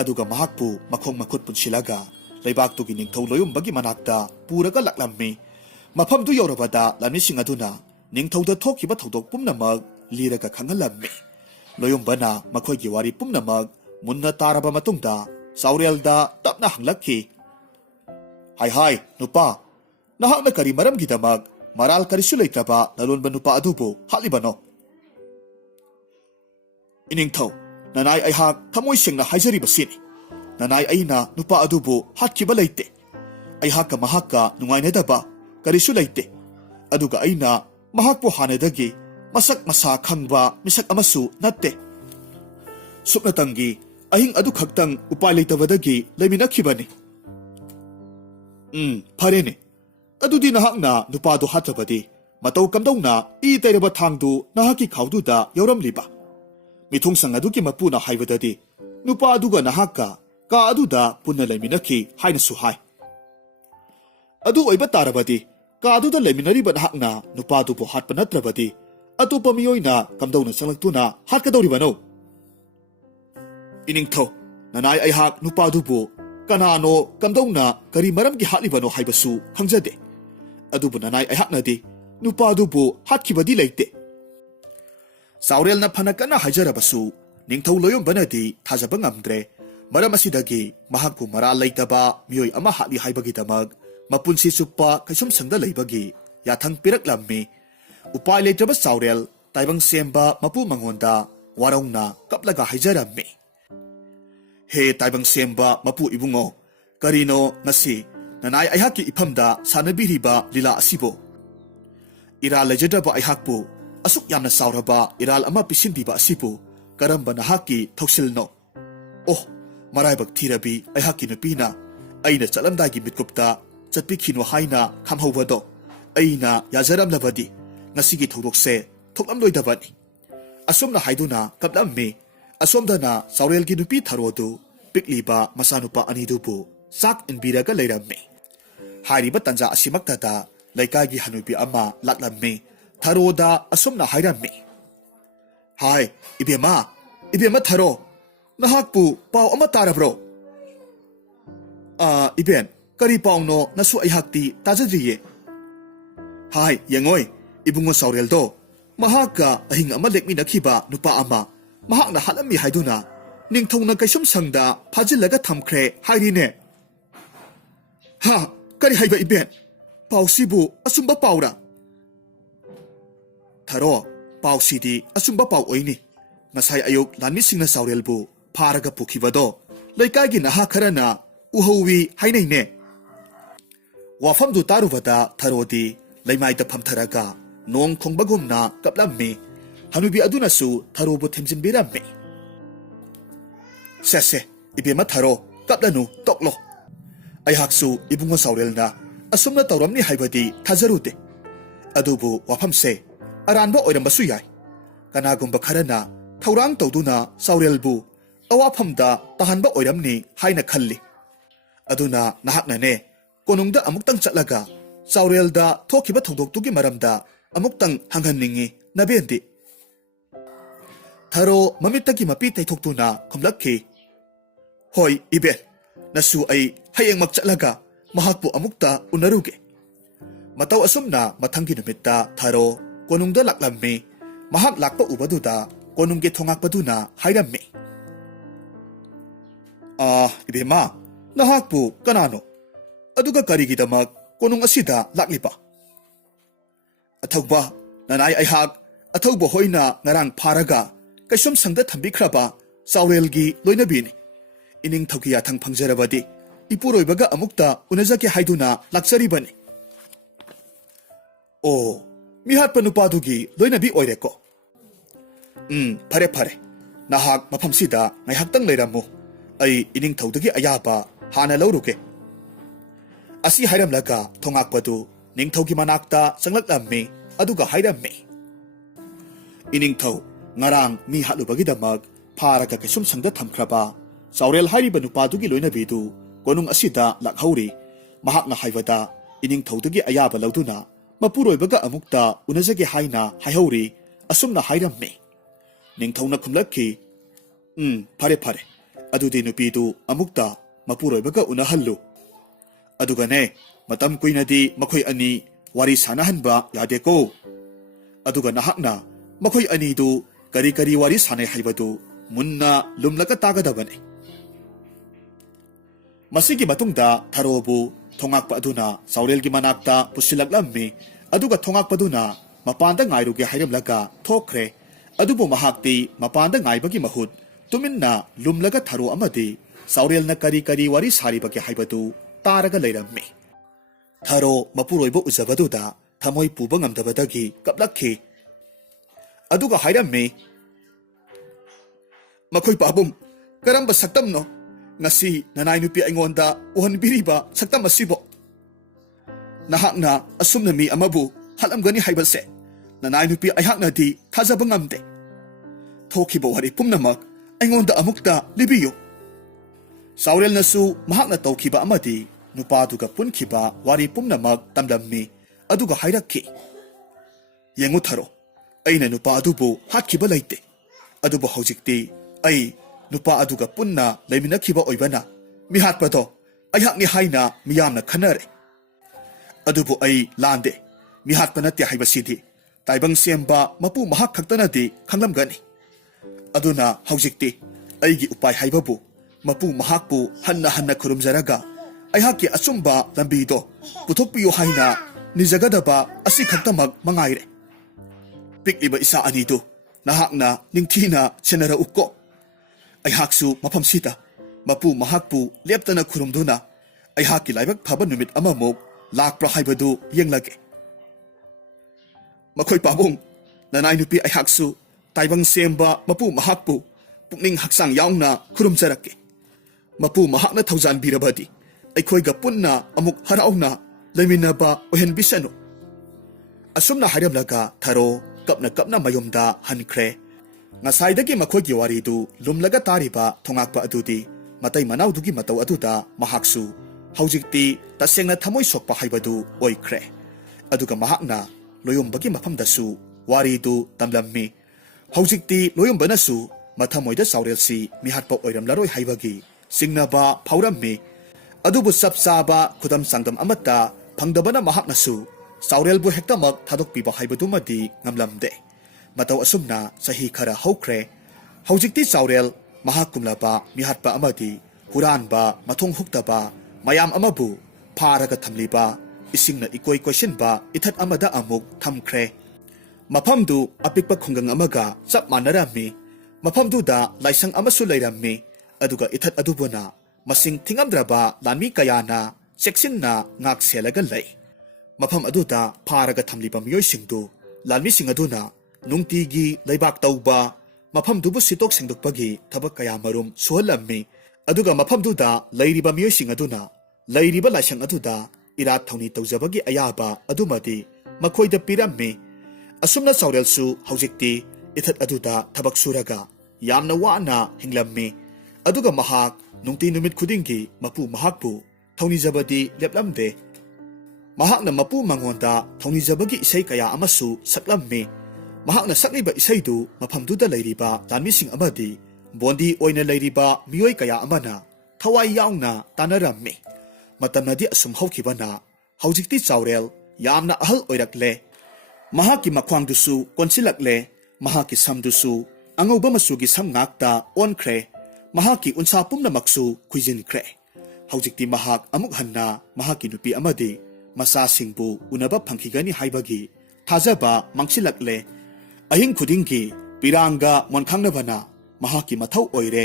Aduga mahakpu makhong makut punsilaga laibaktugi ningthau loyumbagi manakta puraga laklammi. Mafamdu yaurabada lanmising aduna ningthauda thokiba thodok pumnamag liraga khangalammi. Loyumbana makhoigi wari pumnamag munna taraba matungda saurelda tapna hanglakhi. Hai, nupa, nahakna kari maramgidamag maral karisu leitraba lalonba nupa adubu halibano. Iningthau, nanay aihak thamoy sengna haijaribasini. Nanay aina nupa adubu hatkiba leite. Aihaka mahaka nungainedaba karisu leite. Aduga aina mahakpo hanedagi masak masa khangba misak amasu natte. Suknatangi ahing adu khaktang upay leitabadagi laiminakibani. Pharene. Adudi nahakna nupadu hatrabadi matau kamdawna tairaba thangdu nahaki khawduda yauramliba. ꯃꯤꯊꯨꯡꯁꯪ ꯑꯗꯨꯒꯤ ꯃꯄꯨꯅ ꯍꯥꯏꯕꯗꯗꯤ ꯅꯨꯄꯥ ꯑꯗꯨꯒ ꯅꯍꯥꯛꯀ ꯀꯥ ꯑꯗꯨꯗ ꯄꯨꯟꯅ ꯂꯩꯃꯤꯟꯅꯈꯤ ꯍꯥꯏꯅꯁꯨ ꯍꯥꯏ꯫ ꯑꯗꯨ ꯑꯣꯏꯕ ꯇꯥꯔꯕꯗꯤ ꯀꯥ ꯑꯗꯨꯗ ꯂꯩꯃꯤꯟꯅꯔꯤꯕ ꯅꯍꯥꯛꯅ ꯅꯨꯄꯥꯗꯨꯕꯨ ꯍꯥꯠꯄ ꯅꯠꯇ꯭ꯔꯕꯗꯤ ꯑꯇꯣꯞꯄ ꯃꯤꯑꯣꯏꯅ ꯀꯝꯗꯧꯅ ꯆꯪꯂꯛꯇꯨꯅ ꯍꯥꯠꯀꯗꯧꯔꯤꯕꯅꯣ? ꯏꯅꯤꯡꯊꯧ, ꯅꯅꯥꯏ ꯑꯩꯍꯥꯛ ꯅꯨꯄꯥꯗꯨꯕꯨ ꯀꯅꯥꯅꯣ, ꯀꯝꯗꯧꯅ, ꯀꯔꯤ ꯃꯔꯝꯒꯤ ꯍꯥꯠꯂꯤꯕꯅꯣ ꯍꯥꯏꯕꯁꯨ ꯈꯪꯖꯗꯦ꯫ ꯑꯗꯨꯕꯨ ꯅꯅꯥꯏ ꯑꯩꯍꯥꯛꯅꯗꯤ ꯅꯨꯄꯥꯗꯨꯕꯨ ꯍꯥꯠꯈꯤꯕꯗꯤ ꯂꯩꯇꯦ꯫ ꯆꯥꯎꯔꯦꯜꯅ ꯐꯅ ꯀꯟꯅ ꯍꯥꯏꯖꯔꯕꯁꯨ ꯅꯤꯡꯊꯧ ꯂꯣꯌꯣꯟꯕꯅꯗꯤ ꯊꯥꯖꯕ ꯉꯝꯗ꯭ꯔꯦ꯫ ꯃꯔꯝ ꯑꯁꯤꯗꯒꯤ ꯃꯍꯥꯛꯄꯨ ꯃꯔꯥꯜ ꯂꯩꯇꯕ ꯃꯤꯑꯣꯏ ꯑꯃ ꯍꯥꯠꯂꯤ ꯍꯥꯏꯕꯒꯤꯗꯃꯛ ꯃꯄꯨꯟꯁꯤ ꯆꯨꯞꯄ ꯀꯩꯁꯨꯝꯁꯪꯗ ꯂꯩꯕꯒꯤ ꯌꯥꯊꯪ ꯄꯤꯔꯛꯂꯝꯃꯤ꯫ ꯎꯄꯥꯏ ꯂꯩꯇ꯭ꯔꯕ ꯆꯥꯎꯔꯦꯜ ꯇꯥꯏꯕꯪꯁꯦꯝꯕ ꯃꯄꯨ ꯃꯉꯣꯟꯗ ꯋꯥꯔꯧꯅ ꯀꯞꯂꯒ ꯍꯥꯏꯖꯔꯝꯃꯤ꯫ ꯍꯦ ꯇꯥꯏꯕꯪꯁꯦꯝꯕ ꯃꯄꯨ ꯏꯕꯨꯡꯉꯣ, ꯀꯔꯤꯅꯣ ꯉꯁꯤ ꯅꯅꯥꯏ ꯑꯩꯍꯥꯛꯀꯤ ꯏꯐꯝꯗ ꯁꯥꯟꯅꯕꯤꯔꯤꯕ ꯂꯤꯂꯥ ꯑꯁꯤꯕꯨ? ꯏꯔꯥꯜ ꯂꯩꯖꯗ꯭ꯔꯕ ꯑꯩꯍꯥꯛꯄꯨ ꯑꯁꯨꯛ ꯌꯥꯝꯅ ꯆꯥꯎꯔꯕ ꯏꯔꯥꯜ ꯑꯃ ꯄꯤꯁꯤꯟꯕꯤꯕ ꯑꯁꯤꯕꯨ ꯀꯔꯝꯕ ꯅꯍꯥꯛꯀꯤ ꯊꯧꯁꯤꯜꯅꯣ? ꯑꯣ, ꯃꯔꯥꯏꯕꯛ ꯊꯤꯔꯕꯤ ꯑꯩꯍꯥꯛꯀꯤ ꯅꯨꯄꯤꯅ ꯑꯩꯅ ꯆꯠꯂꯝꯗꯥꯏꯒꯤ ꯃꯤꯠꯀꯨꯞꯇ ꯆꯠꯄꯤꯈꯤꯅꯣ ꯍꯥꯏꯅ ꯈꯥꯝꯍꯧꯕꯗꯣ ꯑꯩꯅ ꯌꯥꯖꯔꯝꯂꯕꯗꯤ ꯉꯁꯤꯒꯤ ꯊꯧꯗꯣꯛꯁꯦ ꯊꯣꯛꯂꯝꯂꯣꯏꯗꯕꯅꯤ꯫ ꯑꯁꯨꯝꯅ ꯍꯥꯏꯗꯨꯅ ꯀꯞꯂꯝꯃꯤ꯫ ꯑꯁꯣꯝꯗꯅ ꯆꯥꯎꯔꯦꯜꯒꯤ ꯅꯨꯄꯤ ꯊꯥꯔꯣꯗꯨ ꯄꯤꯛꯂꯤꯕ ꯃꯆꯥꯅꯨꯄꯥ ꯑꯅꯤꯗꯨꯕꯨ ꯆꯥꯛ ꯏꯟꯕꯤꯔꯒ ꯂꯩꯔꯝꯃꯤ꯫ ꯍꯥꯏꯔꯤꯕ ꯇꯟꯖꯥ ꯑꯁꯤꯃꯛꯇꯗ ꯂꯩꯀꯥꯏꯒꯤ ꯍꯅꯨꯕꯤ ꯑꯃ ꯂꯥꯛꯂꯝꯃꯤ꯫ ꯊꯥꯔꯣꯗ ꯑꯁꯨꯝꯅ ꯍꯥꯏꯔꯝꯃꯤ꯫ ꯍꯥꯏ ꯏꯕꯦꯝꯃ, ꯏꯕꯦꯝꯃ ꯊꯥꯔꯣ, ꯅꯍꯥꯛꯄꯨ ꯄꯥꯎ ꯑꯃ ꯇꯥꯔꯕ꯭ꯔꯣ? ꯏꯕꯦꯟ, ꯀꯔꯤ ꯄꯥꯎꯅꯣ ꯅꯁꯨ ꯑꯩꯍꯥꯛꯇꯤ ꯇꯥꯖꯗ꯭ꯔꯤꯌꯦ꯫ ꯍꯥꯏ ꯌꯦꯡꯉꯣꯏ, ꯏꯕꯨꯡꯉꯣ ꯆꯥꯎꯔꯦꯜꯗꯣ ꯃꯍꯥꯛꯀ ꯑꯍꯤꯡ ꯑꯃ ꯂꯦꯛꯃꯤꯟꯅꯈꯤꯕ ꯅꯨꯄꯥ ꯑꯃ ꯃꯍꯥꯛꯅ ꯍꯥꯠꯂꯝꯃꯤ ꯍꯥꯏꯗꯨꯅ ꯅꯤꯡꯊꯧꯅ ꯀꯩꯁꯨꯝꯁꯪꯗ ꯐꯥꯖꯤꯜꯂꯒ ꯊꯝꯈ꯭ꯔꯦ ꯍꯥꯏꯔꯤꯅꯦ꯫ ꯍꯥ, ꯀꯔꯤ ꯍꯥꯏꯕ ꯏꯕꯦꯟ? ꯄꯥꯎꯁꯤꯕꯨ ꯑꯆꯨꯝꯕ ꯄꯥꯎꯔꯥ? ꯊꯥꯔꯣ, ꯄꯥꯎꯁꯤꯗꯤ ꯑꯆꯨꯝꯕ ꯄꯥꯎ ꯑꯣꯏꯅꯤ꯫ ꯉꯁꯥꯏ ꯑꯌꯨꯛ ꯂꯥꯟꯃꯤꯁꯤꯡꯅ ꯆꯥꯎꯔꯦꯜꯕꯨ ꯐꯥꯔꯒ ꯄꯨꯈꯤꯕꯗꯣ ꯂꯩꯀꯥꯏꯒꯤ ꯅꯍꯥ ꯈꯔꯅ ꯎꯍꯧꯋꯤ ꯍꯥꯏꯅꯩꯅꯦ꯫ ꯋꯥꯐꯝꯗꯨ ꯇꯥꯔꯨꯕꯗ ꯊꯥꯔꯣꯗꯤ ꯂꯩꯃꯥꯏꯗ ꯐꯝꯊꯔꯒ ꯅꯣꯡ ꯈꯣꯡꯕꯒꯨꯝꯅ ꯀꯞꯂꯝꯃꯤ꯫ ꯍꯅꯨꯕꯤ ꯑꯗꯨꯅꯁꯨ ꯊꯥꯔꯣꯕꯨ ꯊꯦꯝꯖꯤꯟꯕꯤꯔꯝꯃꯤ꯫ ꯁꯦ ꯏꯕꯦꯝꯃ ꯊꯥꯔꯣ, ꯀꯞꯂꯅꯨ, ꯇꯣꯛꯂꯣ꯫ ꯑꯩꯍꯥꯛꯁꯨ ꯏꯕꯨꯡꯉꯣ ꯆꯥꯎꯔꯦꯜꯅ ꯑꯁꯨꯝꯅ ꯇꯧꯔꯝꯅꯤ ꯍꯥꯏꯕꯗꯤ ꯊꯥꯖꯔꯨꯗꯦ꯫ ꯑꯗꯨꯕꯨ ꯋꯥꯐꯝꯁꯦ ꯑꯔꯥꯟꯕ ꯑꯣꯏꯔꯝꯕꯁꯨ ꯌꯥꯏ꯫ ꯀꯅꯥꯒꯨꯝꯕ ꯈꯔꯅ ꯊꯧꯔꯥꯡ ꯇꯧꯗꯨꯅ ꯆꯥꯎꯔꯦꯜꯕꯨ ꯑꯋꯥꯐꯝꯗ ꯇꯥꯍꯟꯕ ꯑꯣꯏꯔꯝꯅꯤ ꯍꯥꯏꯅ ꯈꯜꯂꯤ꯫ ꯑꯗꯨꯅ ꯅꯍꯥꯛꯅꯅꯦ ꯀꯣꯅꯨꯡꯗ ꯑꯃꯨꯛꯇꯪ ꯆꯠꯂꯒ ꯆꯥꯎꯔꯦꯜꯗ ꯊꯣꯛꯈꯤꯕ ꯊꯧꯗꯣꯛꯇꯨꯒꯤ ꯃꯔꯝꯗ ꯑꯃꯨꯛꯇꯪ ꯍꯪꯍꯟꯅꯤꯡꯉꯤ ꯅꯕꯦꯟꯗꯤ꯫ ꯊꯥꯔꯣ ꯃꯃꯤꯠꯇꯒꯤ ꯃꯄꯤ ꯇꯩꯊꯣꯛꯇꯨꯅ ꯈꯨꯝꯂꯛꯈꯤ꯫ ꯍꯣꯏ ꯏꯕꯦꯟ, ꯅꯁꯨ ꯑꯩ ꯍꯌꯦꯡꯃꯛ ꯆꯠꯂꯒ ꯃꯍꯥꯛꯄꯨ ꯑꯃꯨꯛꯇ ꯎꯅꯔꯨꯒꯦ꯫ ꯃꯇꯧ ꯑꯁꯨꯝꯅ ꯃꯊꯪꯒꯤ ꯅꯨꯃꯤꯠꯇ ꯊꯥꯔꯣ ꯀꯣꯅꯨꯡꯗ ꯂꯥꯛꯂꯝꯃꯤ꯫ ꯃꯍꯥꯛ ꯂꯥꯛꯄ ꯎꯕꯗꯨꯗ ꯀꯣꯅꯨꯡꯒꯤ ꯊꯣꯉꯥꯛꯄꯗꯨꯅ ꯍꯥꯏꯔꯝꯃꯤ꯫ ꯏꯕꯦꯝꯃ, ꯅꯍꯥꯛꯄꯨ ꯀꯅꯥꯅꯣ? ꯑꯗꯨꯒ ꯀꯔꯤꯒꯤꯗꯃꯛ ꯀꯣꯅꯨꯡ ꯑꯁꯤꯗ ꯂꯥꯛꯂꯤꯕ? ꯑꯊꯧꯕ, ꯅꯅꯥꯏ ꯑꯩꯍꯥꯛ ꯑꯊꯧꯕ ꯍꯣꯏꯅ ꯉꯔꯥꯡ ꯐꯥꯔꯒ ꯀꯩꯁꯨꯝꯁꯪꯗ ꯊꯝꯕꯤꯈ꯭ꯔꯕ ꯆꯥꯎꯔꯦꯜꯒꯤ ꯂꯣꯏꯅꯕꯤꯅꯤ꯫ ꯏꯅꯤꯡꯊꯧꯒꯤ ꯌꯥꯊꯪ ꯐꯪꯖꯔꯕꯗꯤ ꯏꯄꯨꯔꯣꯏꯕꯒ ꯑꯃꯨꯛꯇ ꯎꯅꯖꯒꯦ ꯍꯥꯏꯗꯨꯅ ꯂꯥꯛꯆꯔꯤꯕꯅꯤ꯫ ꯑꯣ, ꯃꯤꯍꯥꯠꯄ ꯅꯨꯄꯥꯗꯨꯒꯤ ꯂꯣꯏꯅꯕꯤ ꯑꯣꯏꯔꯦꯀꯣ? ꯐꯔꯦ ꯐꯔꯦ, ꯅꯍꯥꯛ ꯃꯐꯝꯁꯤꯗ ꯉꯥꯏꯍꯥꯛꯇꯪ ꯂꯩꯔꯝꯃꯨ꯫ ꯑꯩ ꯏꯅꯤꯡꯊꯧꯗꯒꯤ ꯑꯌꯥꯕ ꯍꯥꯟꯅ ꯂꯧꯔꯨꯒꯦ꯫ ꯑꯁꯤ ꯍꯥꯏꯔꯝꯂꯒ ꯊꯣꯉꯥꯛꯄꯗꯨ ꯅꯤꯡꯊꯧꯒꯤ ꯃꯅꯥꯛꯇ ꯆꯪꯂꯛꯂꯝꯃꯤ꯫ ꯑꯗꯨꯒ ꯍꯥꯏꯔꯝꯃꯤ꯫ ꯏꯅꯤꯡꯊꯧ, ꯉꯔꯥꯡ ꯃꯤ ꯍꯥꯠꯂꯨꯕꯒꯤꯗꯃꯛ ꯐꯥꯔꯒ ꯀꯩꯁꯨꯝꯁꯪꯗ ꯊꯝꯈ꯭ꯔꯕ ꯆꯥꯎꯔꯦꯜ ꯍꯥꯏꯔꯤꯕ ꯅꯨꯄꯥꯗꯨꯒꯤ ꯂꯣꯏꯅꯕꯤꯗꯨ ꯀꯣꯅꯨꯡ ꯑꯁꯤꯗ ꯂꯥꯛꯍꯧꯔꯤ꯫ ꯃꯍꯥꯛꯅ ꯍꯥꯏꯕꯗ ꯏꯅꯤꯡꯊꯧꯗꯒꯤ ꯑꯌꯥꯕ ꯂꯧꯗꯨꯅ ꯃꯄꯨꯔꯣꯏꯕꯒ ꯑꯃꯨꯛꯇ ꯎꯅꯖꯒꯦ ꯍꯥꯏꯅ ꯍꯥꯏꯍꯧꯔꯤ꯫ ꯑꯁꯨꯝꯅ ꯍꯥꯏꯔꯝꯃꯤ꯫ ꯅꯤꯡꯊꯧꯅ ꯈꯨꯝꯂꯛꯈꯤ꯫ ꯐꯔꯦ ꯐꯔꯦ, ꯑꯗꯨꯗꯤ ꯅꯨꯄꯤꯗꯨ ꯑꯃꯨꯛꯇ ꯃꯄꯨꯔꯣꯏꯕꯒ ꯎꯅꯍꯜꯂꯨ꯫ ꯑꯗꯨꯒꯅꯦ, ꯃꯇꯝ ꯀꯨꯏꯅꯗꯤ ꯃꯈꯣꯏ ꯑꯅꯤ ꯋꯥꯔꯤ ꯁꯥꯅꯍꯟꯕ ꯌꯥꯗꯦꯀꯣ꯫ ꯑꯗꯨꯒ ꯅꯍꯥꯛꯅ ꯃꯈꯣꯏ ꯑꯅꯤꯗꯨ ꯀꯔꯤ ꯀꯔꯤ ꯋꯥꯔꯤ ꯁꯥꯅꯩ ꯍꯥꯏꯕꯗꯨ ꯃꯨꯟꯅ ꯂꯨꯝꯂꯒ ꯇꯥꯒꯗꯕꯅꯤ꯫ ꯃꯁꯤꯒꯤ ꯃꯇꯨꯡꯗ ꯊꯥꯔꯣꯕꯨ ꯊꯣꯉꯥꯛꯄ ꯑꯗꯨꯅ ꯆꯥꯎꯔꯦꯜꯒꯤ ꯃꯅꯥꯛꯇ ꯄꯨꯁꯤꯜꯂꯛꯂꯝꯃꯤ꯫ ꯑꯗꯨꯒ ꯊꯣꯉꯥꯛꯄꯗꯨꯅ ꯃꯄꯥꯟꯗ ꯉꯥꯏꯔꯨꯒꯦ ꯍꯥꯏꯔꯝꯂꯒ ꯊꯣꯛꯈ꯭ꯔꯦ꯫ ꯑꯗꯨꯕꯨ ꯃꯍꯥꯛꯇꯤ ꯃꯄꯥꯟꯗ ꯉꯥꯏꯕꯒꯤ ꯃꯍꯨꯠ ꯇꯨꯃꯤꯟꯅ ꯂꯨꯝꯂꯒ ꯊꯥꯔꯣ ꯑꯃꯗꯤ ꯆꯥꯎꯔꯦꯜꯅ ꯀꯔꯤ ꯀꯔꯤ ꯋꯥꯔꯤ ꯁꯥꯔꯤꯕꯒꯦ ꯍꯥꯏꯕꯗꯨ ꯇꯥꯔꯒ ꯂꯩꯔꯝꯃꯤ꯫ ꯊꯥꯔꯣ ꯃꯄꯨꯔꯣꯏꯕ ꯎꯖꯕꯗꯨꯗ ꯊꯃꯣꯏ ꯄꯨꯕ ꯉꯝꯗꯕꯗꯒꯤ ꯀꯞꯂꯛꯈꯤ꯫ ꯑꯗꯨꯒ ꯍꯥꯏꯔꯝꯃꯤ꯫ ꯃꯈꯣꯏ ꯄꯥꯕꯨꯡ, ꯀꯔꯝꯕ ꯁꯛꯇꯝꯅꯣ ꯉꯁꯤ ꯅꯅꯥꯏ ꯅꯨꯄꯤ ꯑꯩꯉꯣꯟꯗ ꯎꯍꯟꯕꯤꯔꯤꯕ ꯁꯛꯇꯝ ꯑꯁꯤꯕꯣ? ꯅꯍꯥꯛꯅ ꯑꯁꯨꯝꯅ ꯃꯤ ꯑꯃꯕꯨ ꯍꯥꯠꯂꯝꯒꯅꯤ ꯍꯥꯏꯕꯁꯦ ꯅꯅꯥꯏ ꯅꯨꯄꯤ ꯑꯩꯍꯥꯛꯅꯗꯤ ꯊꯥꯖꯕ ꯉꯝꯗꯦ꯫ ꯊꯣꯛꯈꯤꯕ ꯋꯥꯔꯤ ꯄꯨꯝꯅꯃꯛ ꯑꯩꯉꯣꯟꯗ ꯑꯃꯨꯛꯇ ꯂꯤꯕꯤꯌꯨ꯫ ꯁꯥꯎꯔꯦꯜꯅꯁꯨ ꯃꯍꯥꯛꯅ ꯇꯧꯈꯤꯕ ꯑꯃꯗꯤ ꯅꯨꯄꯥꯗꯨꯒ ꯄꯨꯟꯈꯤꯕ ꯋꯥꯔꯤ ꯄꯨꯝꯅꯃꯛ ꯇꯝꯂꯝꯃꯤ ꯑꯗꯨꯒ ꯍꯥꯏꯔꯛꯈꯤ, ꯌꯦꯡꯉꯨ ꯊꯔꯣ, ꯑꯩꯅ ꯅꯨꯄꯥ ꯑꯗꯨꯕꯨ ꯍꯥꯠꯈꯤꯕ ꯂꯩꯇꯦ, ꯑꯗꯨꯕꯨ ꯍꯧꯖꯤꯛꯇꯤ ꯑꯩ ꯅꯨꯄꯥ ꯑꯗꯨꯒ ꯄꯨꯟꯅ ꯂꯩꯃꯤꯟꯅꯈꯤꯕ ꯑꯣꯏꯕꯅ ꯃꯤꯍꯥꯠꯄꯗꯣ ꯑꯩꯍꯥꯛꯅꯤ ꯍꯥꯏꯅ ꯃꯤꯌꯥꯝꯅ ꯈꯟꯅꯔꯦ꯫ ꯑꯗꯨꯕꯨ ꯑꯩ ꯂꯥꯟꯗꯦ, ꯃꯤꯍꯥꯠꯄ ꯅꯠꯇꯦ ꯍꯥꯏꯕꯁꯤꯗꯤ ꯇꯥꯏꯕꯪ ꯁꯦꯝꯕ ꯃꯄꯨ ꯃꯍꯥꯛ ꯈꯛꯇꯅꯗꯤ ꯈꯪꯂꯝꯒꯅꯤ꯫ ꯑꯗꯨꯅ ꯍꯧꯖꯤꯛꯇꯤ ꯑꯩꯒꯤ ꯎꯄꯥꯏ ꯍꯥꯏꯕꯕꯨ ꯃꯄꯨ ꯃꯍꯥꯛꯄꯨ ꯍꯟꯅ ꯍꯟꯅ ꯈꯨꯔꯨꯝꯖꯔꯒ ꯑꯩꯍꯥꯛꯀꯤ ꯑꯆꯨꯝꯕ ꯂꯝꯕꯤꯗꯣ ꯄꯨꯊꯣꯛꯄꯤꯌꯨ ꯍꯥꯏꯅ ꯅꯤꯖꯒꯗꯕ ꯑꯁꯤ ꯈꯛꯇꯃꯛ ꯃꯉꯥꯏꯔꯦ꯫ ꯄꯤꯛꯂꯤꯕ ꯏꯆꯥ ꯑꯅꯤꯗꯨ ꯅꯍꯥꯛꯅ ꯅꯤꯡꯊꯤꯅ ꯁꯦꯟꯅꯔꯛꯎꯀꯣ꯫ ꯑꯩꯍꯥꯛꯁꯨ ꯃꯐꯝꯁꯤꯗ ꯃꯄꯨ ꯃꯍꯥꯛꯄꯨ ꯂꯦꯞꯇꯅ ꯈꯨꯔꯨꯝꯗꯨꯅ ꯑꯩꯍꯥꯛꯀꯤ ꯂꯥꯏꯕꯛ ꯐꯕ ꯅꯨꯃꯤꯠ ꯑꯃꯃꯨꯛ ꯂꯥꯛꯄ꯭ꯔꯥ ꯍꯥꯏꯕꯗꯨ ꯌꯦꯡꯂꯒꯦ꯫ ꯃꯈꯣꯏ ꯄꯥꯕꯨꯡ, ꯅꯅꯥꯏ ꯅꯨꯄꯤ ꯑꯩꯍꯥꯛꯁꯨ ꯇꯥꯏꯕꯪ ꯁꯦꯝꯕ ꯃꯄꯨ ꯃꯍꯥꯛꯄꯨ ꯄꯨꯛꯅꯤꯡ ꯍꯛꯆꯥꯡ ꯌꯥꯎꯅ ꯈꯨꯔꯨꯝꯖꯔꯛꯀꯦ꯫ ꯃꯄꯨ ꯃꯍꯥꯛꯅ ꯊꯧꯖꯥꯟꯕꯤꯔꯕꯗꯤ ꯑꯩꯈꯣꯏꯒ ꯄꯨꯟꯅ ꯑꯃꯨꯛ ꯍꯔꯥꯎꯅ ꯂꯩꯃꯤꯟꯅꯕ ꯑꯣꯏꯍꯟꯕꯤꯁꯅꯨ꯫ ꯑꯁꯨꯝꯅ ꯍꯥꯏꯔꯝꯂꯒ ꯊꯔꯣ ꯀꯞꯅ ꯀꯞꯅ ꯃꯌꯨꯝꯗ ꯍꯟꯈ꯭ꯔꯦ꯫ ꯉꯁꯥꯏꯗꯒꯤ ꯃꯈꯣꯏꯒꯤ ꯋꯥꯔꯤꯗꯨ ꯂꯨꯝꯂꯒ ꯇꯥꯔꯤꯕ ꯊꯣꯉꯥꯛꯄ ꯑꯗꯨꯗꯤ ꯃꯇꯩ ꯃꯅꯥꯎꯗꯨꯒꯤ ꯃꯇꯧ ꯑꯗꯨꯗ ꯃꯍꯥꯛꯁꯨ ꯍꯧꯖꯤꯛꯇꯤ ꯇꯁꯦꯡꯅ ꯊꯃꯣꯏ ꯁꯣꯛꯄ ꯍꯥꯏꯕꯗꯨ ꯑꯣꯏꯈ꯭ꯔꯦ꯫ ꯑꯗꯨꯒ ꯃꯍꯥꯛꯅ ꯂꯣꯌꯨꯝꯕꯒꯤ ꯃꯐꯝꯗꯁꯨ ꯋꯥꯔꯤꯗꯨ ꯇꯝꯂꯝꯃꯤ꯫ ꯍꯧꯖꯤꯛꯇꯤ ꯂꯣꯌꯨꯝꯕꯅꯁꯨ ꯃꯊꯃꯣꯏꯗ ꯁꯥꯎꯔꯦꯜꯁꯤ ꯃꯤꯍꯥꯠꯄ ꯑꯣꯏꯔꯝꯂꯔꯣꯏ ꯍꯥꯏꯕꯒꯤ ꯆꯤꯡꯅꯕ ꯐꯥꯎꯔꯝꯃꯤ꯫ ꯑꯗꯨꯕꯨ ꯆꯞ ꯆꯥꯕ ꯈꯨꯗꯝ ꯆꯥꯡꯗꯝ ꯑꯃꯠꯇ ꯐꯪꯗꯕꯅ ꯃꯍꯥꯛꯅꯁꯨ ꯁꯥꯎꯔꯦꯜꯕꯨ ꯍꯦꯛꯇꯃꯛ ꯊꯥꯗꯣꯛꯄꯤꯕ ꯍꯥꯏꯕꯗꯨꯃꯗꯤ ꯉꯝꯂꯝꯗꯦ꯫ ꯃꯇꯧ ꯑꯁꯨꯝꯅ ꯆꯍꯤ ꯈꯔ ꯍꯧꯈ꯭ꯔꯦ꯫ ꯍꯧꯖꯤꯛꯇꯤ ꯁꯥꯎꯔꯦꯜ ꯃꯍꯥꯛꯀꯨꯝꯂꯕ ꯃꯤꯍꯥꯠꯄ ꯑꯃꯗꯤ ꯍꯨꯔꯥꯟꯕ ꯃꯊꯣꯡ ꯍꯨꯛꯇꯕ ꯃꯌꯥꯝ ꯑꯃꯕꯨ ꯐꯥꯔꯒ ꯊꯝꯂꯤꯕ ꯏꯁꯤꯡꯅ ꯏꯀꯣꯏ ꯀꯣꯏꯁꯤꯟꯕ ꯏꯊꯠ ꯑꯃꯗ ꯑꯃꯨꯛ ꯊꯝꯈ꯭ꯔꯦ꯫ ꯃꯐꯝꯗꯨ ꯑꯄꯤꯛꯄ ꯈꯨꯡꯒꯪ ꯑꯃꯒ ꯆꯞ ꯃꯥꯟꯅꯔꯝꯃꯤ꯫ ꯃꯐꯝꯗꯨꯗ ꯂꯥꯏꯁꯪ ꯑꯃꯁꯨ ꯂꯩꯔꯝꯃꯤ꯫ ꯑꯗꯨꯒ ꯏꯊꯠ ꯑꯗꯨꯕꯨꯅ ꯃꯁꯤꯡ ꯊꯤꯉꯝꯗ꯭ꯔꯕ ꯂꯥꯟꯃꯤ ꯀꯌꯥꯅ ꯆꯦꯛꯁꯤꯟꯅ ꯉꯥꯛ ꯁꯦꯜꯂꯒ ꯂꯩ꯫ ꯃꯐꯝ ꯑꯗꯨꯗ ꯐꯥꯔꯒ ꯊꯝꯂꯤꯕ ꯃꯤꯑꯣꯏꯁꯤꯡꯗꯨ ꯂꯥꯟꯃꯤꯁꯤꯡ ꯑꯗꯨꯅ ꯅꯨꯡꯇꯤꯒꯤ ꯂꯩꯕꯥꯛ ꯇꯧꯕ, ꯃꯐꯝꯗꯨꯕꯨ ꯁꯤꯠꯇꯣꯛ ꯁꯦꯡꯗꯣꯛꯄꯒꯤ ꯊꯕꯛ ꯀꯌꯥ ꯃꯔꯨꯝ ꯁꯨꯍꯜꯂꯝꯃꯤ꯫ ꯑꯗꯨꯒ ꯃꯐꯝꯗꯨꯗ ꯂꯩꯔꯤꯕ ꯃꯤꯑꯣꯏꯁꯤꯡ ꯑꯗꯨꯅ ꯂꯩꯔꯤꯕ ꯂꯥꯏꯁꯪ ꯑꯗꯨꯗ ꯏꯔꯥꯠ ꯊꯧꯅꯤ ꯇꯧꯖꯕꯒꯤ ꯑꯌꯥꯕ ꯑꯗꯨꯃꯗꯤ ꯃꯈꯣꯏꯗ ꯄꯤꯔꯝꯃꯤ꯫ ꯑꯁꯨꯝꯅ ꯁꯥꯎꯔꯦꯜꯁꯨ ꯍꯧꯖꯤꯛꯇꯤ ꯏꯊꯠ ꯑꯗꯨꯗ ꯊꯕꯛ ꯁꯨꯔꯒ ꯌꯥꯝꯅ ꯋꯥꯅ ꯍꯤꯡꯂꯝꯃꯤ꯫ ꯑꯗꯨꯒ ꯃꯍꯥꯛ ꯅꯨꯡꯇꯤ ꯅꯨꯃꯤꯠ ꯈꯨꯗꯤꯡꯒꯤ ꯃꯄꯨ ꯃꯍꯥꯛꯄꯨ ꯊꯧꯅꯤꯖꯕꯗꯤ ꯂꯦꯞꯂꯝꯗꯦ꯫ ꯃꯍꯥꯛꯅ ꯃꯄꯨ ꯃꯉꯣꯟꯗ ꯊꯧꯅꯤꯖꯕꯒꯤ ꯏꯁꯩ ꯀꯌꯥ ꯑꯃꯁꯨ ꯁꯛꯂꯝꯃꯤ꯫ ꯃꯍꯥꯛꯅ ꯁꯛꯂꯤꯕ ꯏꯁꯩꯗꯨ ꯃꯐꯝꯗꯨꯗ ꯂꯩꯔꯤꯕ ꯂꯥꯟꯃꯤꯁꯤꯡ ꯑꯃꯗꯤ ꯕꯣꯟꯗꯤ ꯑꯣꯏꯅ ꯂꯩꯔꯤꯕ ꯃꯤꯑꯣꯏ ꯀꯌꯥ ꯑꯃꯅ ꯊꯋꯥꯏ ꯌꯥꯎꯅ ꯇꯥꯟꯅꯔꯝꯃꯤ꯫ ꯃꯇꯝꯅꯗꯤ ꯑꯁꯨꯝ ꯍꯧꯈꯤꯕꯅ ꯍꯧꯖꯤꯛꯇꯤ ꯁꯥꯎꯔꯦꯜ ꯌꯥꯝꯅ ꯑꯍꯜ ꯑꯣꯏꯔꯛꯂꯦ꯫ ꯃꯍꯥꯛꯀꯤ ꯃꯈ꯭ꯋꯥꯡꯗꯨꯁꯨ ꯀꯣꯟꯁꯤꯜꯂꯛꯂꯦ꯫ ꯃꯍꯥꯛꯀꯤ ꯁꯝꯗꯨꯁꯨ ꯑꯉꯧꯕ ꯃꯆꯨꯒꯤ ꯁꯝ ꯉꯥꯛꯇ ꯑꯣꯟꯈ꯭ꯔꯦ꯫ ꯃꯍꯥꯛꯀꯤ ꯎꯟꯁꯥ ꯄꯨꯝꯅꯃꯛꯁꯨ ꯈꯨꯏꯖꯤꯟꯈ꯭ꯔꯦ꯫ ꯍꯧꯖꯤꯛꯇꯤ ꯃꯍꯥꯛ ꯑꯃꯨꯛ ꯍꯟꯅ ꯃꯍꯥꯛꯀꯤ ꯅꯨꯄꯤ ꯑꯃꯗꯤ ꯃꯆꯥꯁꯤꯡꯕꯨ ꯎꯅꯕ ꯐꯪꯈꯤꯒꯅꯤ ꯍꯥꯏꯕꯒꯤ ꯊꯥꯖꯕ ꯃꯥꯡꯁꯤꯜꯂꯛꯂꯦ꯫ ꯑꯍꯤꯡ ꯈꯨꯗꯤꯡꯒꯤ ꯄꯤꯔꯥꯡꯒ ꯃꯣꯟꯈꯥꯡꯅꯕꯅ ꯃꯍꯥꯛꯀꯤ ꯃꯊꯧ ꯑꯣꯏꯔꯦ꯫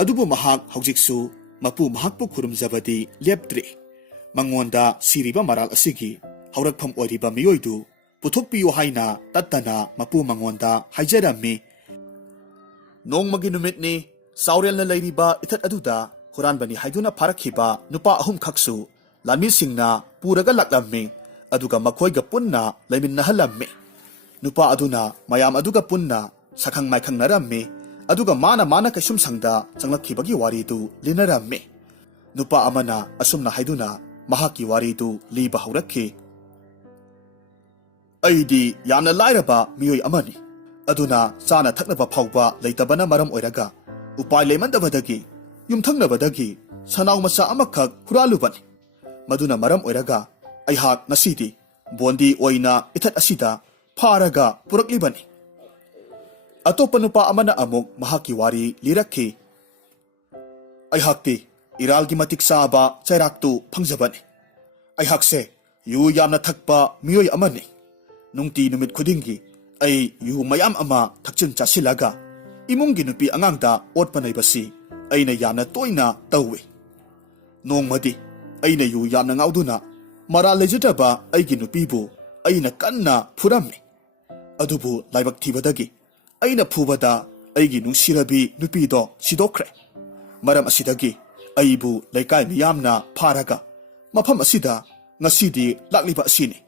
ꯑꯗꯨꯕꯨ ꯃꯍꯥꯛ ꯍꯧꯖꯤꯛꯁꯨ ꯃꯄꯨ ꯃꯍꯥꯛꯄꯨ ꯈꯨꯔꯨꯝꯖꯕꯗꯤ ꯂꯦꯞꯇ꯭ꯔꯤ꯫ ꯃꯉꯣꯟꯗ ꯁꯤꯔꯤꯕ ꯃꯔꯥꯜ ꯑꯁꯤꯒꯤ ꯍꯧꯔꯛꯐꯝ ꯑꯣꯏꯔꯤꯕ ꯃꯤꯑꯣꯏꯗꯨ ꯄꯨꯊꯣꯛꯄꯤꯌꯨ ꯍꯥꯏꯅ ꯇꯠꯇꯅ ꯃꯄꯨ ꯃꯉꯣꯟꯗ ꯍꯥꯏꯖꯔꯝꯃꯤ꯫ ꯅꯣꯡꯃꯒꯤ ꯅꯨꯃꯤꯠꯅꯤ꯫ ꯁꯥꯎꯔꯦꯜꯅ ꯂꯩꯔꯤꯕ ꯏꯊꯠ ꯑꯗꯨꯗ ꯍꯨꯔꯥꯟꯕꯅꯤ ꯍꯥꯏꯗꯨꯅ ꯐꯥꯔꯛꯈꯤꯕ ꯅꯨꯄꯥ ꯑꯍꯨꯝꯈꯛꯁꯨ ꯂꯥꯟꯃꯤꯁꯤꯡꯅ ꯄꯨꯔꯒ ꯂꯥꯛꯂꯝꯃꯤ꯫ ꯑꯗꯨꯒ ꯃꯈꯣꯏꯒ ꯄꯨꯟꯅ ꯂꯩꯃꯤꯟꯅꯍꯜꯂꯝꯃꯤ꯫ ꯅꯨꯄꯥ ꯑꯗꯨꯅ ꯃꯌꯥꯝ ꯑꯗꯨꯒ ꯄꯨꯟꯅ ꯁꯛꯈꯪ ꯃꯥꯏꯈꯪꯅꯔꯝꯃꯤ꯫ ꯑꯗꯨꯒ ꯃꯥꯅ ꯀꯩꯁꯨꯝꯁꯪꯗ ꯆꯪꯂꯛꯈꯤꯕꯒꯤ ꯋꯥꯔꯤꯗꯨ ꯂꯤꯅꯔꯝꯃꯤ꯫ ꯅꯨꯄꯥ ꯑꯃꯅ ꯑꯁꯨꯝꯅ ꯍꯥꯏꯗꯨꯅ ꯃꯍꯥꯛꯀꯤ ꯋꯥꯔꯤꯗꯨ ꯂꯤꯕ ꯍꯧꯔꯛꯈꯤ꯫ ꯑꯩꯗꯤ ꯌꯥꯝꯅ ꯂꯥꯏꯔꯕ ꯃꯤꯑꯣꯏ ꯑꯃꯅꯤ꯫ ꯑꯗꯨꯅ ꯆꯥꯅ ꯊꯛꯅꯕ ꯐꯥꯎꯕ ꯂꯩꯇꯕꯅ ꯃꯔꯝ ꯑꯣꯏꯔꯒ ꯎꯄꯥꯏ ꯂꯩꯃꯟꯗꯕꯗꯒꯤ ꯌꯨꯝꯊꯪꯅꯕꯗꯒꯤ ꯁꯅꯥꯎ ꯃꯆꯥ ꯑꯃꯈꯛ ꯍꯨꯔꯥꯜꯂꯨꯕꯅꯤ꯫ ꯃꯗꯨꯅ ꯃꯔꯝ ꯑꯣꯏꯔꯒ ꯑꯩꯍꯥꯛ ꯉꯁꯤꯗꯤ ꯕꯣꯟꯗꯤ ꯑꯣꯏꯅ ꯏꯊꯠ ꯑꯁꯤꯗ ꯐꯥꯔꯒ ꯄꯨꯔꯛꯂꯤꯕꯅꯤ꯫ ꯑꯇꯣꯞꯄ ꯅꯨꯄꯥ ꯑꯃꯅ ꯑꯃꯨꯛ ꯃꯍꯥꯛꯀꯤ ꯋꯥꯔꯤ ꯂꯤꯔꯛꯈꯤ꯫ ꯑꯩꯍꯥꯛꯇꯤ ꯏꯔꯥꯜꯒꯤ ꯃꯇꯤꯛ ꯆꯥꯕ ꯆꯩꯔꯥꯛꯇꯨ ꯐꯪꯖꯕꯅꯤ꯫ ꯑꯩꯍꯥꯛꯁꯦ ꯌꯨ ꯌꯥꯝꯅ ꯊꯛꯄ ꯃꯤꯑꯣꯏ ꯑꯃꯅꯤ꯫ ꯅꯨꯡꯇꯤ ꯅꯨꯃꯤꯠ ꯈꯨꯗꯤꯡꯒꯤ ꯑꯩ ꯌꯨ ꯃꯌꯥꯝ ꯑꯃ ꯊꯛꯆꯤꯟ ꯆꯥꯁꯤꯜꯂꯒ ꯏꯃꯨꯡꯒꯤ ꯅꯨꯄꯤ ꯑꯉꯥꯡꯗ ꯑꯣꯠꯄ ꯅꯩꯕꯁꯤ ꯑꯩꯅ ꯌꯥꯝꯅ ꯇꯣꯏꯅ ꯇꯧꯏ꯫ ꯅꯣꯡꯃꯗꯤ ꯑꯩꯅ ꯌꯨ ꯌꯥꯝꯅ ꯉꯥꯎꯗꯨꯅ ꯃꯔꯥꯜ ꯂꯩꯖꯗꯕ ꯑꯩꯒꯤ ꯅꯨꯄꯤꯕꯨ ꯑꯩꯅ ꯀꯟꯅ ꯐꯨꯔꯝꯃꯤ꯫ ꯑꯗꯨꯕꯨ ꯂꯥꯏꯕꯛ ꯊꯤꯕꯗꯒꯤ ꯑꯩꯅ ꯐꯨꯕꯗ ꯑꯩꯒꯤ ꯅꯨꯡꯁꯤꯔꯕꯤ ꯅꯨꯄꯤꯗꯣ ꯁꯤꯗꯣꯛꯈ꯭ꯔꯦ꯫ ꯃꯔꯝ ꯑꯁꯤꯗꯒꯤ ꯑꯩꯕꯨ ꯂꯩꯀꯥꯏ ꯃꯤꯌꯥꯝꯅ ꯐꯥꯔꯒ ꯃꯐꯝ ꯑꯁꯤꯗ ꯉꯁꯤꯗꯤ ꯂꯥꯛꯂꯤꯕ ꯑꯁꯤꯅꯤ꯫